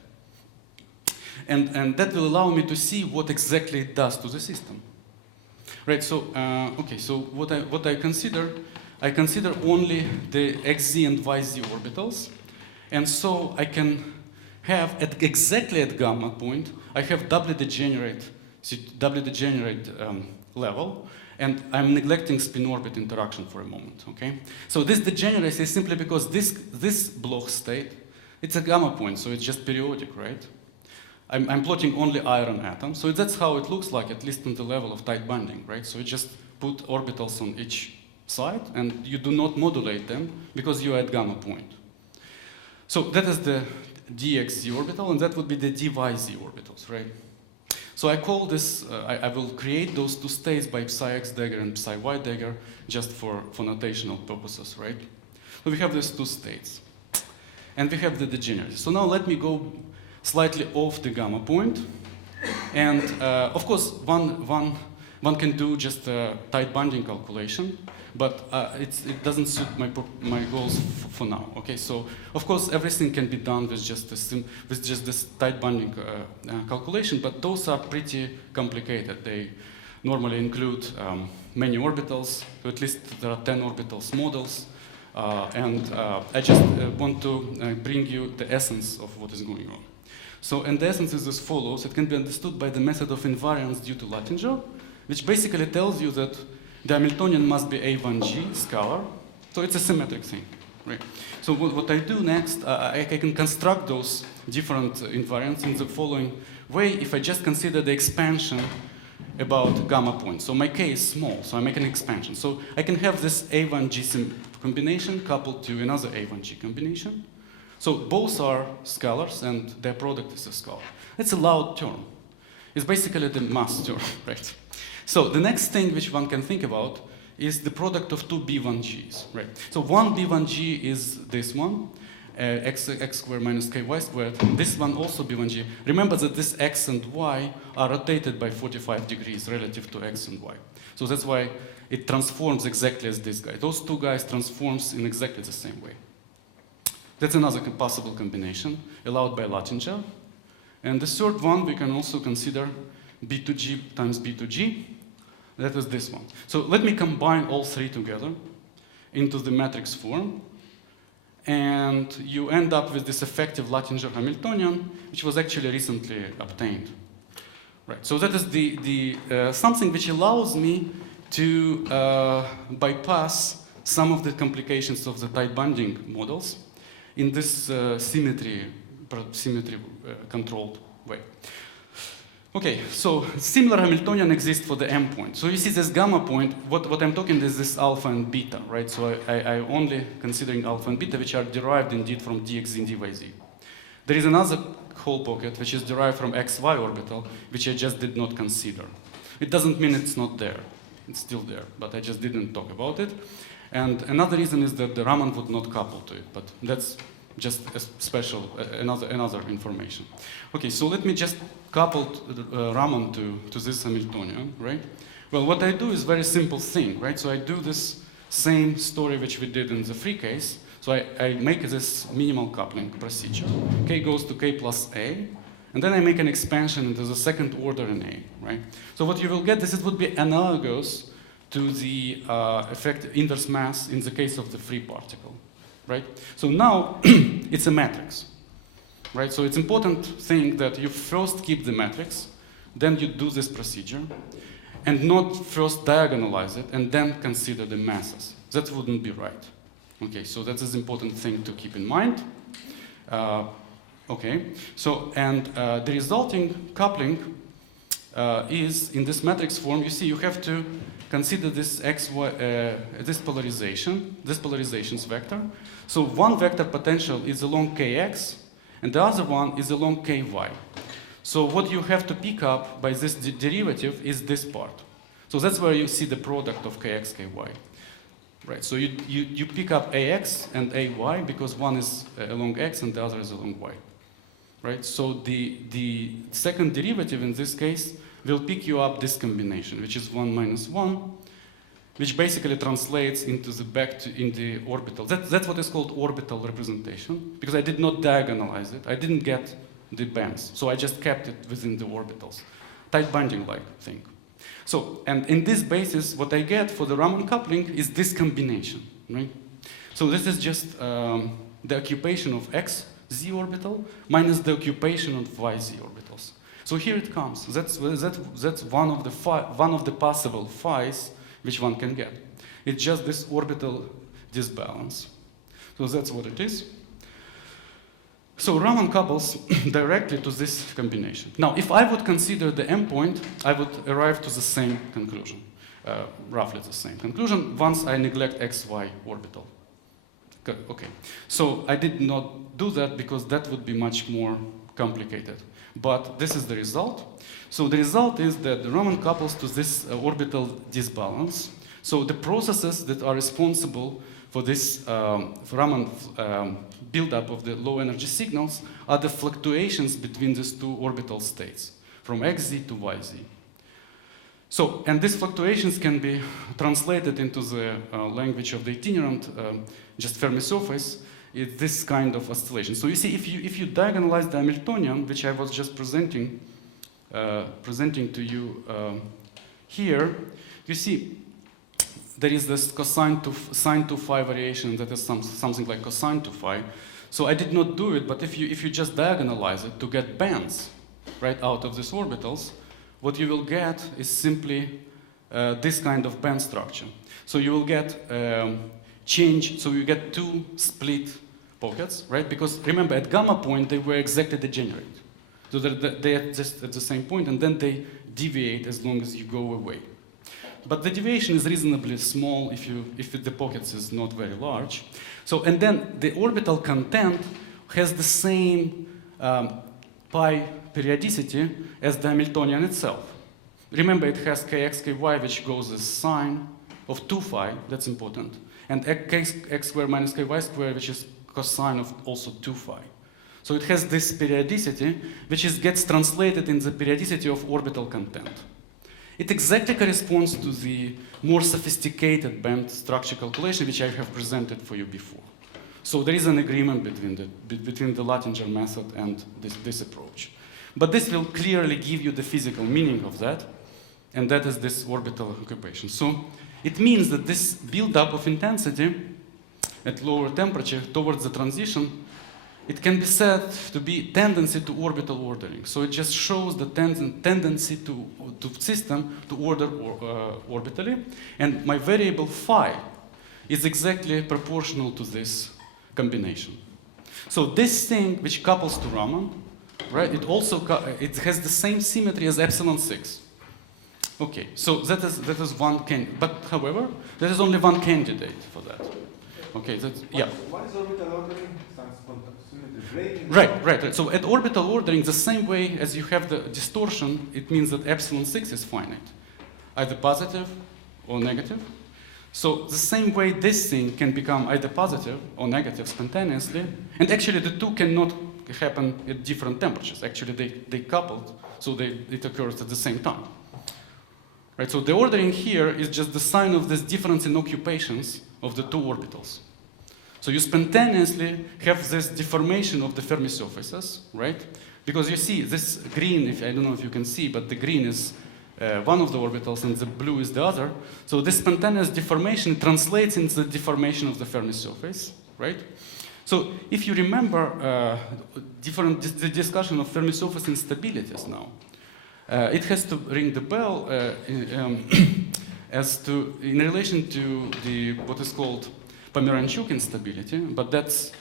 And that will allow me to see what exactly it does to the system. Right, so, okay, so what I consider only the xz and yz orbitals. And so I can have, exactly at gamma point, I have doubly degenerate level, and I'm neglecting spin-orbit interaction for a moment, okay? So this degeneracy is simply because this Bloch state, it's a gamma point, so it's just periodic, right? I'm plotting only iron atoms, so that's how it looks like, at least on the level of tight binding, right? So you just put orbitals on each side, and you do not modulate them because you are at gamma point. So that is the dxz orbital, and that would be the dyz orbitals, right? So I call this, I will create those two states by psi x dagger and psi y dagger just for notational purposes, right? So we have these two states, and we have the degeneracy. So now let me go slightly off the gamma point, and of course one can do just a tight binding calculation, but it doesn't suit my goals for now. Okay, so of course everything can be done with just this tight binding calculation, but those are pretty complicated. They normally include many orbitals, so at least there are 10 orbitals models, and I just want to bring you the essence of what is going on. So, and the essence is as follows. It can be understood by the method of invariance due to Lattinger, which basically tells you that the Hamiltonian must be A1G scalar. So it's a symmetric thing, right? So what I do next, I can construct those different invariants in the following way. If I just consider the expansion about gamma point. So my k is small, so I make an expansion. So I can have this A1G combination coupled to another A1G combination. So both are scalars, and their product is a scalar. It's a loud term. It's basically the mass term, right? So the next thing which one can think about is the product of two B1Gs, right? So one B1G is this one, x squared minus ky squared. This one also B1G. Remember that this x and y are rotated by 45 degrees relative to x and y. So that's why it transforms exactly as this guy. Those two guys transforms in exactly the same way. That's another possible combination allowed by Lattinger. And the third one we can also consider B2G times B2G. That is this one. So let me combine all three together into the matrix form. And you end up with this effective Lattinger Hamiltonian, which was actually recently obtained. Right. So that is something which allows me to bypass some of the complications of the tight binding models in this symmetry controlled way. Okay, so similar Hamiltonian exists for the M point. So you see this gamma point, what I'm talking is this alpha and beta, right? So I'm only considering alpha and beta, which are derived indeed from dx in dyz. There is another whole pocket, which is derived from xy orbital, which I just did not consider. It doesn't mean it's not there. It's still there, but I just didn't talk about it. And another reason is that the Raman would not couple to it, but that's just a special, another information. Okay, so let me just couple Raman to this Hamiltonian, right? Well, what I do is very simple thing, right? So I do this same story which we did in the free case. So I make this minimal coupling procedure. K goes to K plus A, and then I make an expansion into the second order in A, right? So what you will get, this would be analogous to the effective inverse mass in the case of the free particle. Right? So now it's a matrix, right? So it's important thing that you first keep the matrix, then you do this procedure, and not first diagonalize it and then consider the masses. That wouldn't be right. Okay, so that is important thing to keep in mind. Okay, so and the resulting coupling is in this matrix form. You see, you have to consider this this polarizations vector. So one vector potential is along kx, and the other one is along ky. So what you have to pick up by this derivative is this part. So that's where you see the product of kx, ky. Right, so you pick up ax and ay because one is along x and the other is along y. Right, so the second derivative in this case will pick you up this combination, which is 1 minus 1, which basically translates into in the orbital. That's what is called orbital representation, because I did not diagonalize it. I didn't get the bands, so I just kept it within the orbitals. Tight binding-like thing. So, and in this basis, what I get for the Raman coupling is this combination, right? So this is just the occupation of x z orbital minus the occupation of y z orbitals. So here it comes. That's one of the possible phi's which one can get. It's just this orbital disbalance. So that's what it is. So Raman couples directly to this combination. Now, if I would consider the M point, I would arrive to the same conclusion, roughly the same conclusion, once I neglect xy orbital. Okay, so I did not do that because that would be much more complicated. But this is the result. So the result is that the Raman couples to this orbital disbalance. So the processes that are responsible for this Raman buildup of the low energy signals are the fluctuations between these two orbital states, from xz to yz. So, and these fluctuations can be translated into the language of the itinerant, just Fermi surface. It's this kind of oscillation. So you see, if you diagonalize the Hamiltonian, which I was just presenting to you here, you see there is this cosine to sine to phi variation that is something like cosine to phi. So I did not do it, but if you just diagonalize it to get bands right out of these orbitals, what you will get is simply this kind of band structure. So you will get change, so you get two split pockets, right? Because remember, at gamma point, they were exactly degenerate. So they are just at the same point, and then they deviate as long as you go away. But the deviation is reasonably small if the pockets is not very large. So, and then the orbital content has the same pi periodicity as the Hamiltonian itself. Remember, it has kx, ky, which goes as sine of 2 phi, that's important, and x squared minus ky squared, which is cosine of also 2 phi. So it has this periodicity, which gets translated in the periodicity of orbital content. It exactly corresponds to the more sophisticated band structure calculation, which I have presented for you before. So there is an agreement between the Lattinger method and this approach. But this will clearly give you the physical meaning of that, and that is this orbital occupation. So it means that this buildup of intensity at lower temperature towards the transition, it can be said to be tendency to orbital ordering. So it just shows the tendency to system to order orbitally, and my variable phi is exactly proportional to this combination. So this thing which couples to Raman, right? It has the same symmetry as epsilon 6. Okay, so that is one candidate. But however, there is only one candidate for that. Okay, yeah. What is orbital ordering? Right. So at orbital ordering, the same way as you have the distortion, it means that epsilon 6 is finite, either positive or negative. So the same way this thing can become either positive or negative spontaneously, and actually the two cannot happen at different temperatures. Actually, they coupled, so it occurs at the same time. Right, so the ordering here is just the sign of this difference in occupations of the two orbitals. So you spontaneously have this deformation of the Fermi surfaces, right? Because you see this green, I don't know if you can see, but the green is one of the orbitals and the blue is the other. So this spontaneous deformation translates into the deformation of the Fermi surface, right? So if you remember the discussion of Fermi surface instabilities now, it has to ring the bell in relation to what is called Pomeranchuk instability, but that's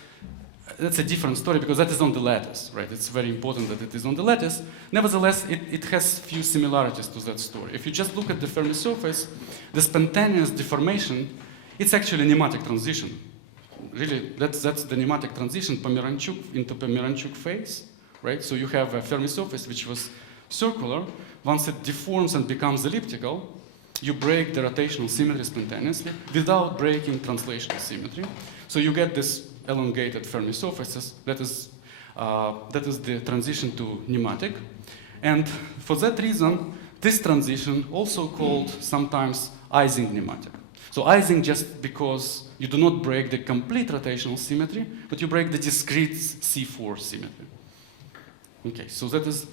a different story because that is on the lattice, right? It's very important that it is on the lattice. Nevertheless, it has few similarities to that story. If you just look at the Fermi surface, the spontaneous deformation, it's actually a nematic transition. Really, that's the nematic transition, Pomeranchuk into Pomeranchuk phase, right? So you have a Fermi surface which was circular. Once it deforms and becomes elliptical, you break the rotational symmetry spontaneously without breaking translational symmetry. So you get this elongated Fermi surfaces. That is the transition to nematic. And for that reason, this transition also called sometimes Ising nematic. So Ising just because you do not break the complete rotational symmetry, but you break the discrete C4 symmetry. Okay, so that is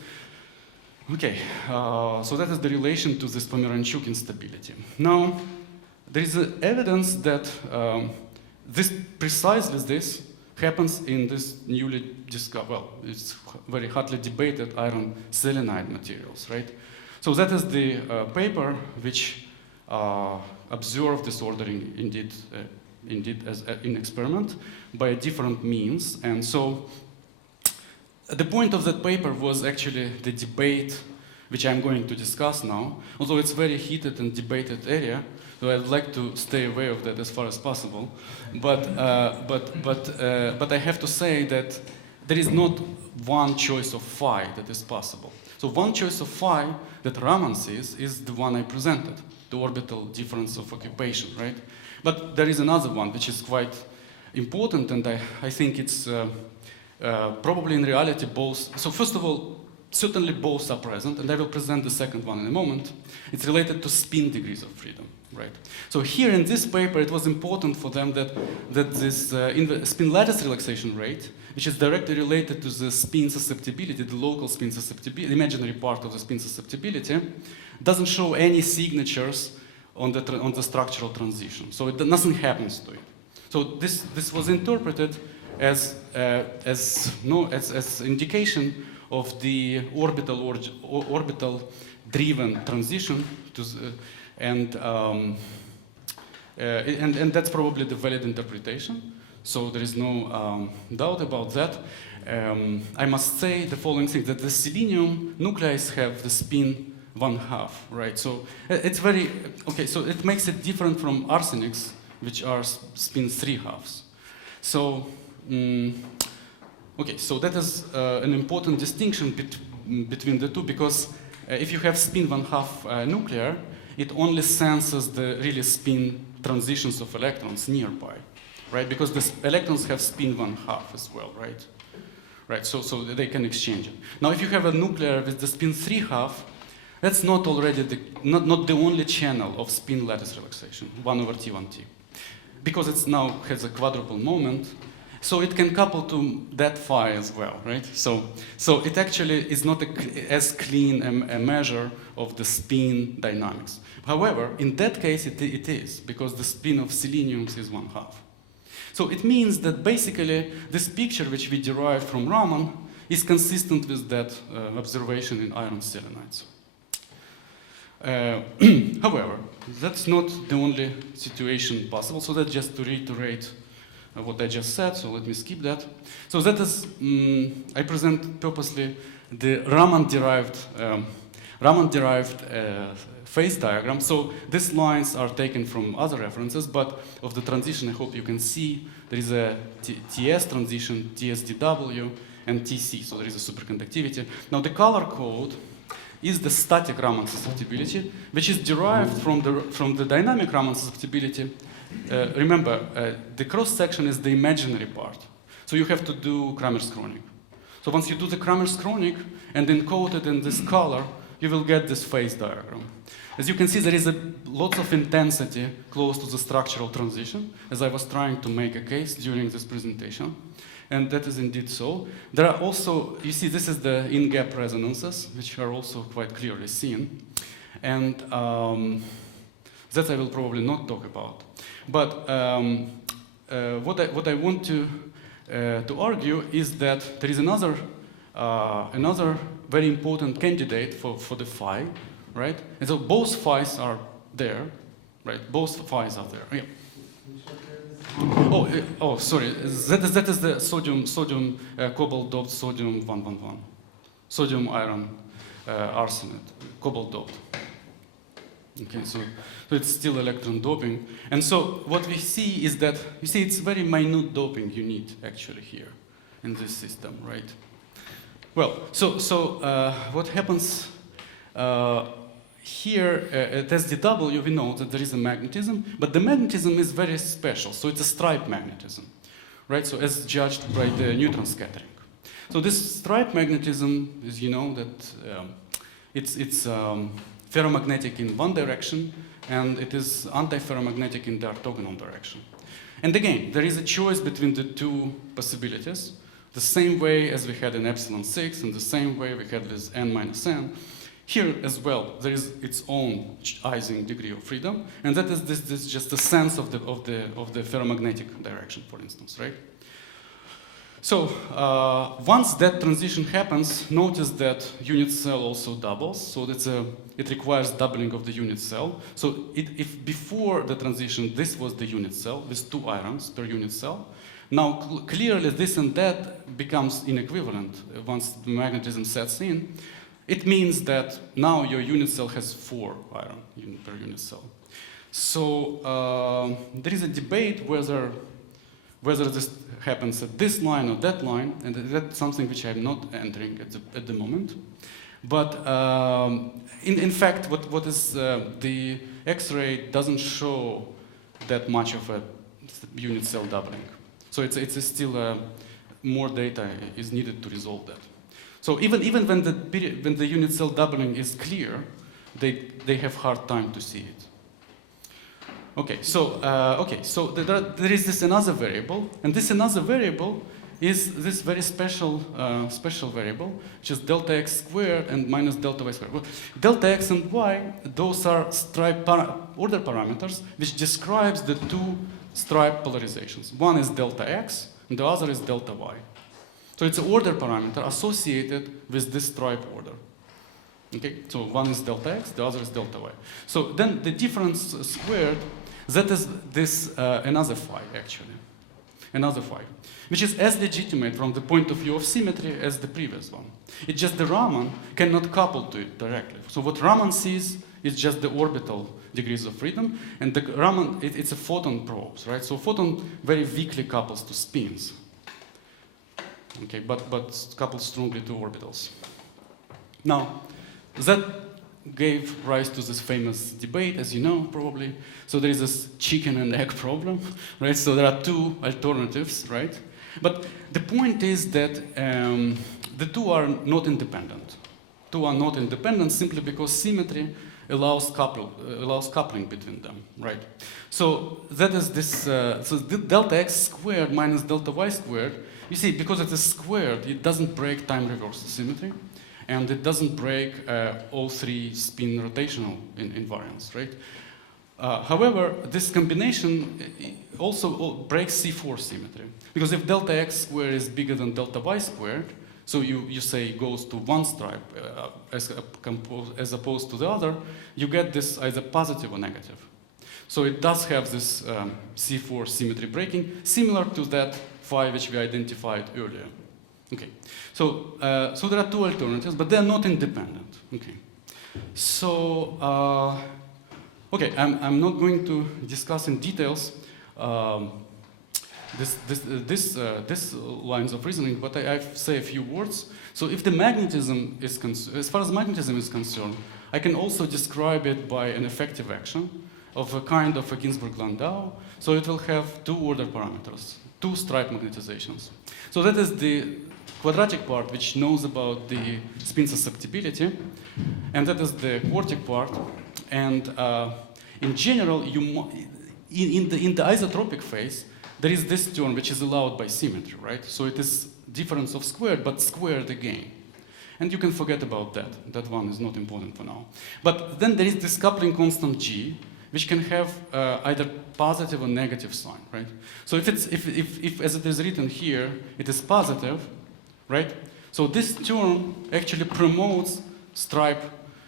the relation to this Pomeranchuk instability. Now, there is evidence that precisely this happens in this newly discovered, well, it's very hotly debated iron selenide materials, right? So that is the paper which observed this ordering indeed as in experiment by different means. And so the point of that paper was actually the debate which I'm going to discuss now, although it's a very heated and debated area, so I'd like to stay away of that as far as possible. But I have to say that there is not one choice of phi that is possible. So one choice of phi that Raman sees is the one I presented, the orbital difference of occupation, right? But there is another one which is quite important, and I think it's probably in reality both. So first of all, certainly both are present, and I will present the second one in a moment. It's related to spin degrees of freedom, right? So here in this paper, it was important for them that this spin lattice relaxation rate, which is directly related to the spin susceptibility, the local spin susceptibility, imaginary part of the spin susceptibility, doesn't show any signatures on the structural transition. So nothing happens to it. So this was interpreted as indication of the orbital driven transition to and that's probably the valid interpretation. So there is no doubt about that. I must say the following thing, that the selenium nuclei have the spin 1/2, right? So it's very, okay, so it makes it different from arsenics, which are spin 3/2. So, okay, so that is an important distinction between the two, because if you have spin 1/2 nuclear, it only senses the really spin transitions of electrons nearby, right? Because the electrons have spin 1/2 as well, right? Right, so they can exchange it. Now, if you have a nuclear with the spin 3/2, that's not already not the only channel of spin lattice relaxation, 1/T1T, because it now has a quadruple moment, so it can couple to that phi as well, right? So it actually is not as clean a measure of the spin dynamics. However, in that case, it is, because the spin of selenium is 1/2. So it means that basically this picture which we derived from Raman is consistent with that observation in iron selenides. However, that's not the only situation possible. So that's just to reiterate what I just said, so let me skip that. So that is, I present purposely the Raman-derived phase diagram. So these lines are taken from other references, but of the transition, I hope you can see there is a TS transition, TSDW, and TC, so there is a superconductivity. Now the color code is the static Raman susceptibility, which is derived from the dynamic Raman susceptibility. Remember, the cross-section is the imaginary part. So you have to do Kramer-Skronig. So once you do the Kramer-Skronig and encode it in this color, you will get this phase diagram. As you can see, there is lots of intensity close to the structural transition, as I was trying to make a case during this presentation. And that is indeed so. There are also, you see, this is the in-gap resonances, which are also quite clearly seen. And that I will probably not talk about. But what I want to argue is that there is another very important candidate for the phi, right? And so both phis are there, right? Both phis are there. Yeah. Oh, sorry. That is the sodium cobalt doped sodium 111, sodium iron arsenate, cobalt doped. Okay, so it's still electron doping. And so what we see is that, you see, it's very minute doping you need actually here in this system, right? Well, so what happens here at SDW, we know that there is a magnetism, but the magnetism is very special. So it's a stripe magnetism, right? So as judged by the neutron scattering. So this stripe magnetism is, you know, that it's ferromagnetic in one direction, and it is anti-ferromagnetic in the orthogonal direction. And again, there is a choice between the two possibilities, the same way as we had in epsilon 6, and the same way we had with n minus n. Here as well, there is its own Ising degree of freedom, and that is this just a sense of the ferromagnetic direction, for instance, right? So once that transition happens, notice that unit cell also doubles. So it requires doubling of the unit cell. So if before the transition this was the unit cell with 2 irons per unit cell, now clearly this and that becomes inequivalent once the magnetism sets in. It means that now your unit cell has 4 iron per unit cell. So there is a debate whether this happens at this line or that line, and that's something which I'm not entering at the moment. But in fact, what is the X-ray doesn't show that much of a unit cell doubling. So it's still more data is needed to resolve that. So even when the unit cell doubling is clear, they have hard time to see it. Okay, so there is this another variable, and this another variable is this very special variable, which is delta x squared and minus delta y squared. Well, delta x and y, those are stripe order parameters, which describes the two stripe polarizations. One is delta x, and the other is delta y. So it's an order parameter associated with this stripe order. Okay, so one is delta x, the other is delta y. So then the difference squared, that is this another phi actually. another phi, which is as legitimate from the point of view of symmetry as the previous one. It's just the Raman cannot couple to it directly. So what Raman sees is just the orbital degrees of freedom, and the Raman, it's a photon probes, right? So photon very weakly couples to spins, okay, but couples strongly to orbitals. Now, that gave rise to this famous debate, as you know, probably. So there is this chicken and egg problem, right? So there are two alternatives, right? But the point is that the two are not independent. Two are not independent simply because symmetry allows coupling between them, right? So that is this, so delta x squared minus delta y squared, you see, because it is squared, it doesn't break time reversal symmetry, and it doesn't break all three spin rotational invariants, right? However, this combination also breaks C4 symmetry, because if delta x squared is bigger than delta y squared, so you say goes to one stripe as opposed to the other, you get this either positive or negative. So it does have this C4 symmetry breaking, similar to that phi which we identified earlier. Okay, so there are two alternatives, but they're not independent. Okay, so okay, I'm not going to discuss in details this lines of reasoning, but I say a few words. So if the magnetism is as far as magnetism is concerned, I can also describe it by an effective action of a kind of a Ginzburg-Landau. So it will have two order parameters, two stripe magnetizations. So that is the quadratic part, which knows about the spin susceptibility, and that is the quartic part. And in general, in the isotropic phase, there is this term which is allowed by symmetry, right? So it is difference of squared, but squared again. And you can forget about that. That one is not important for now. But then there is this coupling constant G, which can have either positive or negative sign, right? So if as it is written here, it is positive, right? So this term actually promotes stripe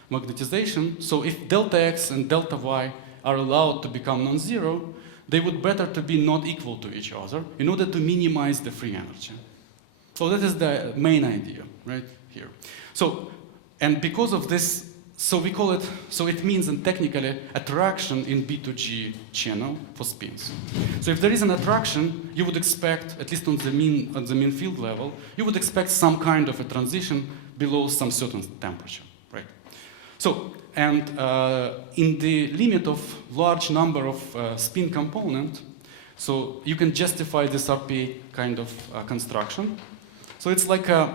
magnetization. So if delta x and delta y are allowed to become non-zero, they would better to be not equal to each other in order to minimize the free energy. So that is the main idea, right here. So, and because of this, so we call it, so it means in technically attraction in B2G channel for spins. So if there is an attraction, you would expect, at least on the mean field level, you would expect some kind of a transition below some certain temperature, right? So, and in the limit of large number of spin component, so you can justify this RPA kind of construction. So it's like a,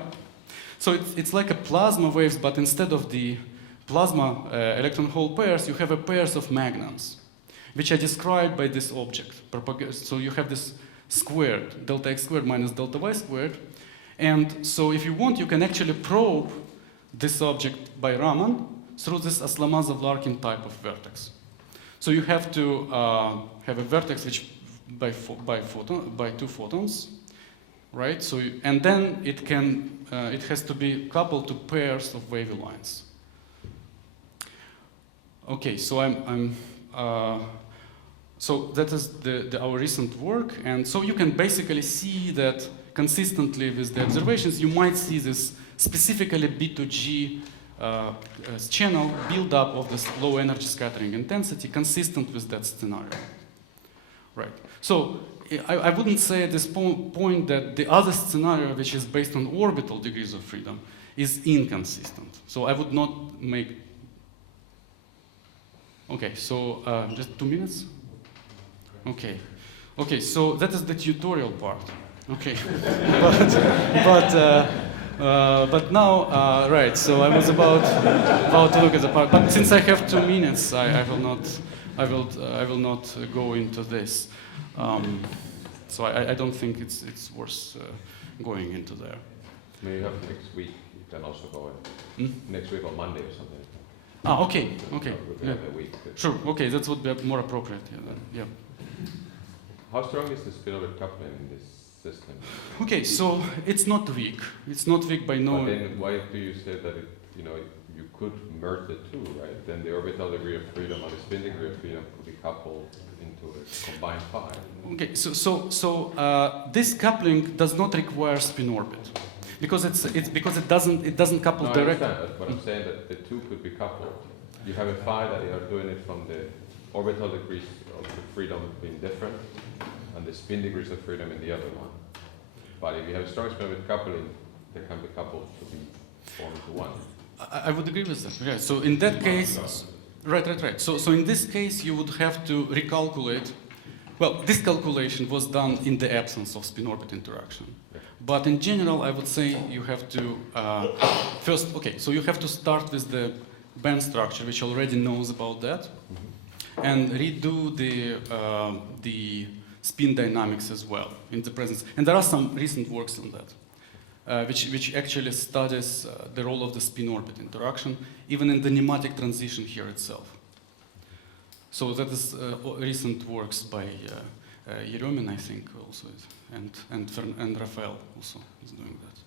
it's like a plasma waves, but instead of the plasma electron hole pairs, you have a pairs of magnons, which are described by this object. So you have this squared, delta x squared minus delta y squared. And so if you want, you can actually probe this object by Raman through this Aslamazov-Larkin type of vertex. So you have to have a vertex which by two photons, right? So and then it can it has to be coupled to pairs of wavy lines. Okay, so so that is our recent work, and so you can basically see that consistently with the observations, you might see this specifically B2G channel build-up of this low energy scattering intensity consistent with that scenario. Right. So I wouldn't say at this point that the other scenario, which is based on orbital degrees of freedom, is inconsistent. So I would not make... Okay, so just 2 minutes? Okay. Okay, so that is the tutorial part. Okay. But now, right, so I was about to look at the part, but since I have 2 minutes, I will not go into this. So I don't think it's worth going into there. Maybe next week you can also go in. Next week on Monday or something. Ah, okay, okay. Yeah. A week. Sure, okay, that would be more appropriate. Yeah. How strong is the spin-orbit coupling in this system? Okay, so it's not weak. It's not weak by no. But then why do you say that you could merge the two, right? Then the orbital degree of freedom or the spin degree of freedom could be coupled into it. combine phi. Okay, this coupling does not require spin orbit because it doesn't couple No, I directly. understand that, but I'm saying that the two could be coupled. You have a phi that you are doing it from the orbital degrees of the freedom being different, and the spin degrees of freedom in the other one. But if you have a strong spin orbit coupling, they can be coupled to be formed into one. I would agree with that. Yeah. So in that case, right. So in this case, you would have to recalculate. Well, this calculation was done in the absence of spin-orbit interaction. Yeah. But in general, I would say you have to first. Okay, so you have to start with the band structure, which already knows about that, and redo the spin dynamics as well in the presence. And there are some recent works on that, which actually studies the role of the spin-orbit interaction, even in the nematic transition here itself. So that is recent works by Yeremin, I think, also, and Rafael also is doing that.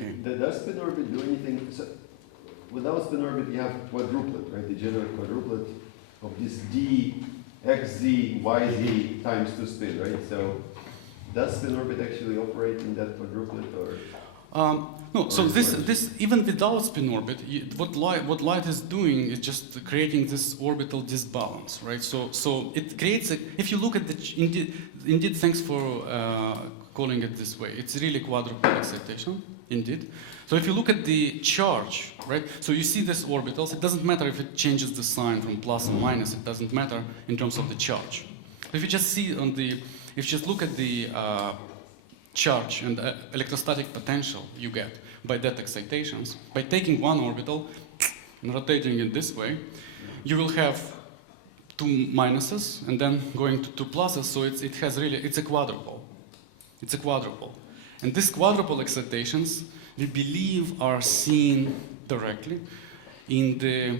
Okay. Does spin orbit do anything? So without spin orbit, you have quadruplet, right? The general quadruplet of this d, xz, yz times 2 spin, right? So does spin orbit actually operate in that quadruplet, or? No, so this even without spin orbit, what light is doing is just creating this orbital disbalance, right? So it creates if you look at indeed thanks for calling it this way, it's really quadruple excitation, indeed. So if you look at the charge, right? So you see this orbitals, it doesn't matter if it changes the sign from plus or minus, it doesn't matter in terms of the charge. If you just see if you just look at the charge and the electrostatic potential you get by that excitations, by taking one orbital and rotating it this way, you will have 2 minuses and then going to 2 pluses, so it's a quadruple. It's a quadruple. And these quadruple excitations, we believe, are seen directly in the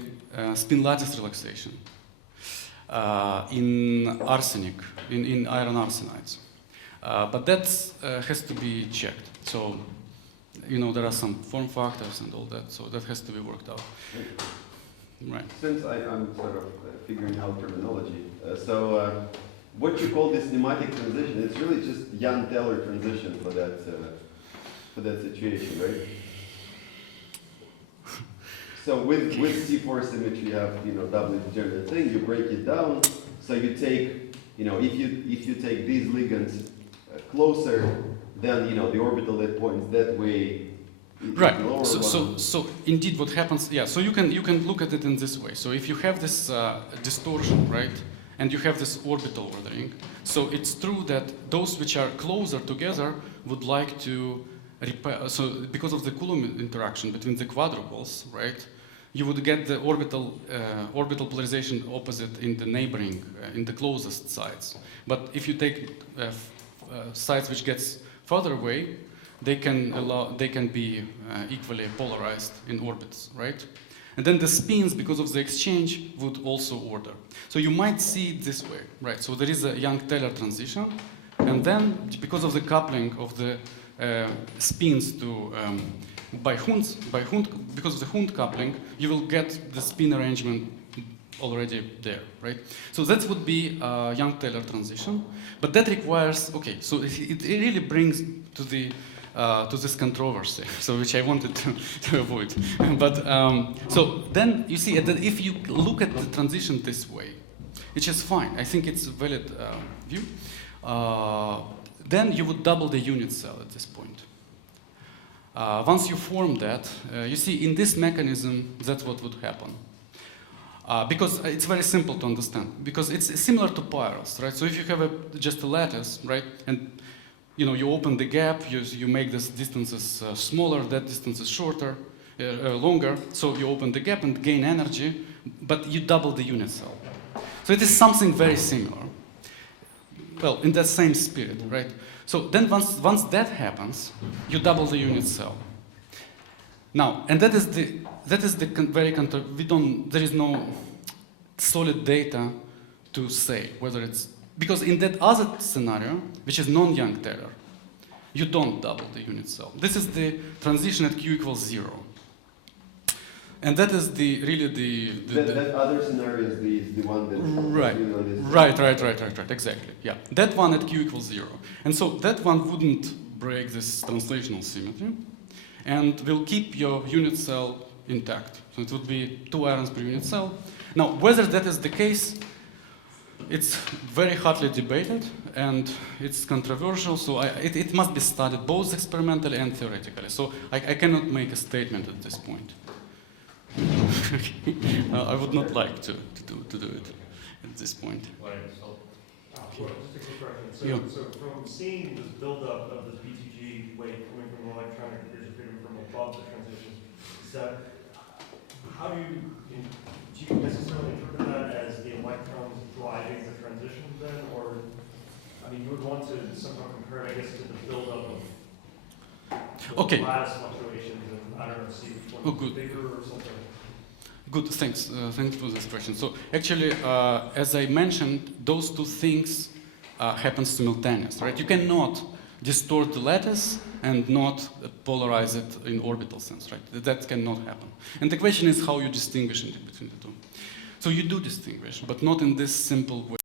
spin lattice relaxation, in arsenic, in iron arsenides. But that has to be checked. So, there are some form factors and all that, so that has to be worked out. Right. Since I'm sort of figuring out terminology, what you call this nematic transition, it's really just Young-Taylor transition for that situation, right? So with C4 symmetry, you have doubly degenerate thing. You break it down. So you take if you take these ligands closer, then the orbital that points that way. Right. So indeed, what happens? Yeah. So you can look at it in this way. So if you have this distortion, right, and you have this orbital ordering, so it's true that those which are closer together would like to repair. So because of the Coulomb interaction between the quadruples, right, you would get the orbital polarization opposite in the neighboring, in the closest sides. But if you take sides which gets further away, they can be equally polarized in orbits, right? And then the spins, because of the exchange, would also order. So you might see it this way, right? So there is a Young-Taylor transition, and then because of the coupling of the spins to by Hund, because of the Hund coupling, you will get the spin arrangement already there, right? So that would be a Young-Taylor transition, but that requires, so it really brings to this controversy, so which I wanted to avoid. But so then you see that if you look at the transition this way, which is fine, I think it's a valid view, then you would double the unit cell at this point. Once you form that, you see in this mechanism, that's what would happen. Because it's very simple to understand, because it's similar to pyrals, right? So if you have just a lattice, right, and you open the gap, you make these distances smaller, that distance is shorter, longer, so you open the gap and gain energy, but you double the unit cell. So it is something very similar. Well, in that same spirit, right? So then once that happens, you double the unit cell. Now, and that is the very there is no solid data to say whether it's, because in that other scenario, which is non-Young-Taylor, you don't double the unit cell. This is the transition at Q equals 0. And that is really That other scenario is the one that Right. you know, is Right, exactly. Yeah, that one at q equals 0. And so that one wouldn't break this translational symmetry and will keep your unit cell intact. So it would be 2 ions per unit cell. Now, whether that is the case, it's very hotly debated and it's controversial, so it must be studied both experimentally and theoretically. So I cannot make a statement at this point. I would not like to do it at this point. Just a quick question. Yeah. So from seeing this buildup of this BTG weight coming from the electronic degrees of freedom from above the transition set, how do you necessarily interpret that as the electrons driving the transition then, or I mean you would want to somehow compare it, I guess, to the buildup of Okay. lattice fluctuations and I don't know, see which one is bigger or something. Good, thanks. Thanks for this question. So actually, as I mentioned, those two things happen simultaneously, right? You cannot distort the lattice and not polarize it in orbital sense, right? That cannot happen. And the question is how you distinguish between the two. So you do distinguish, but not in this simple way.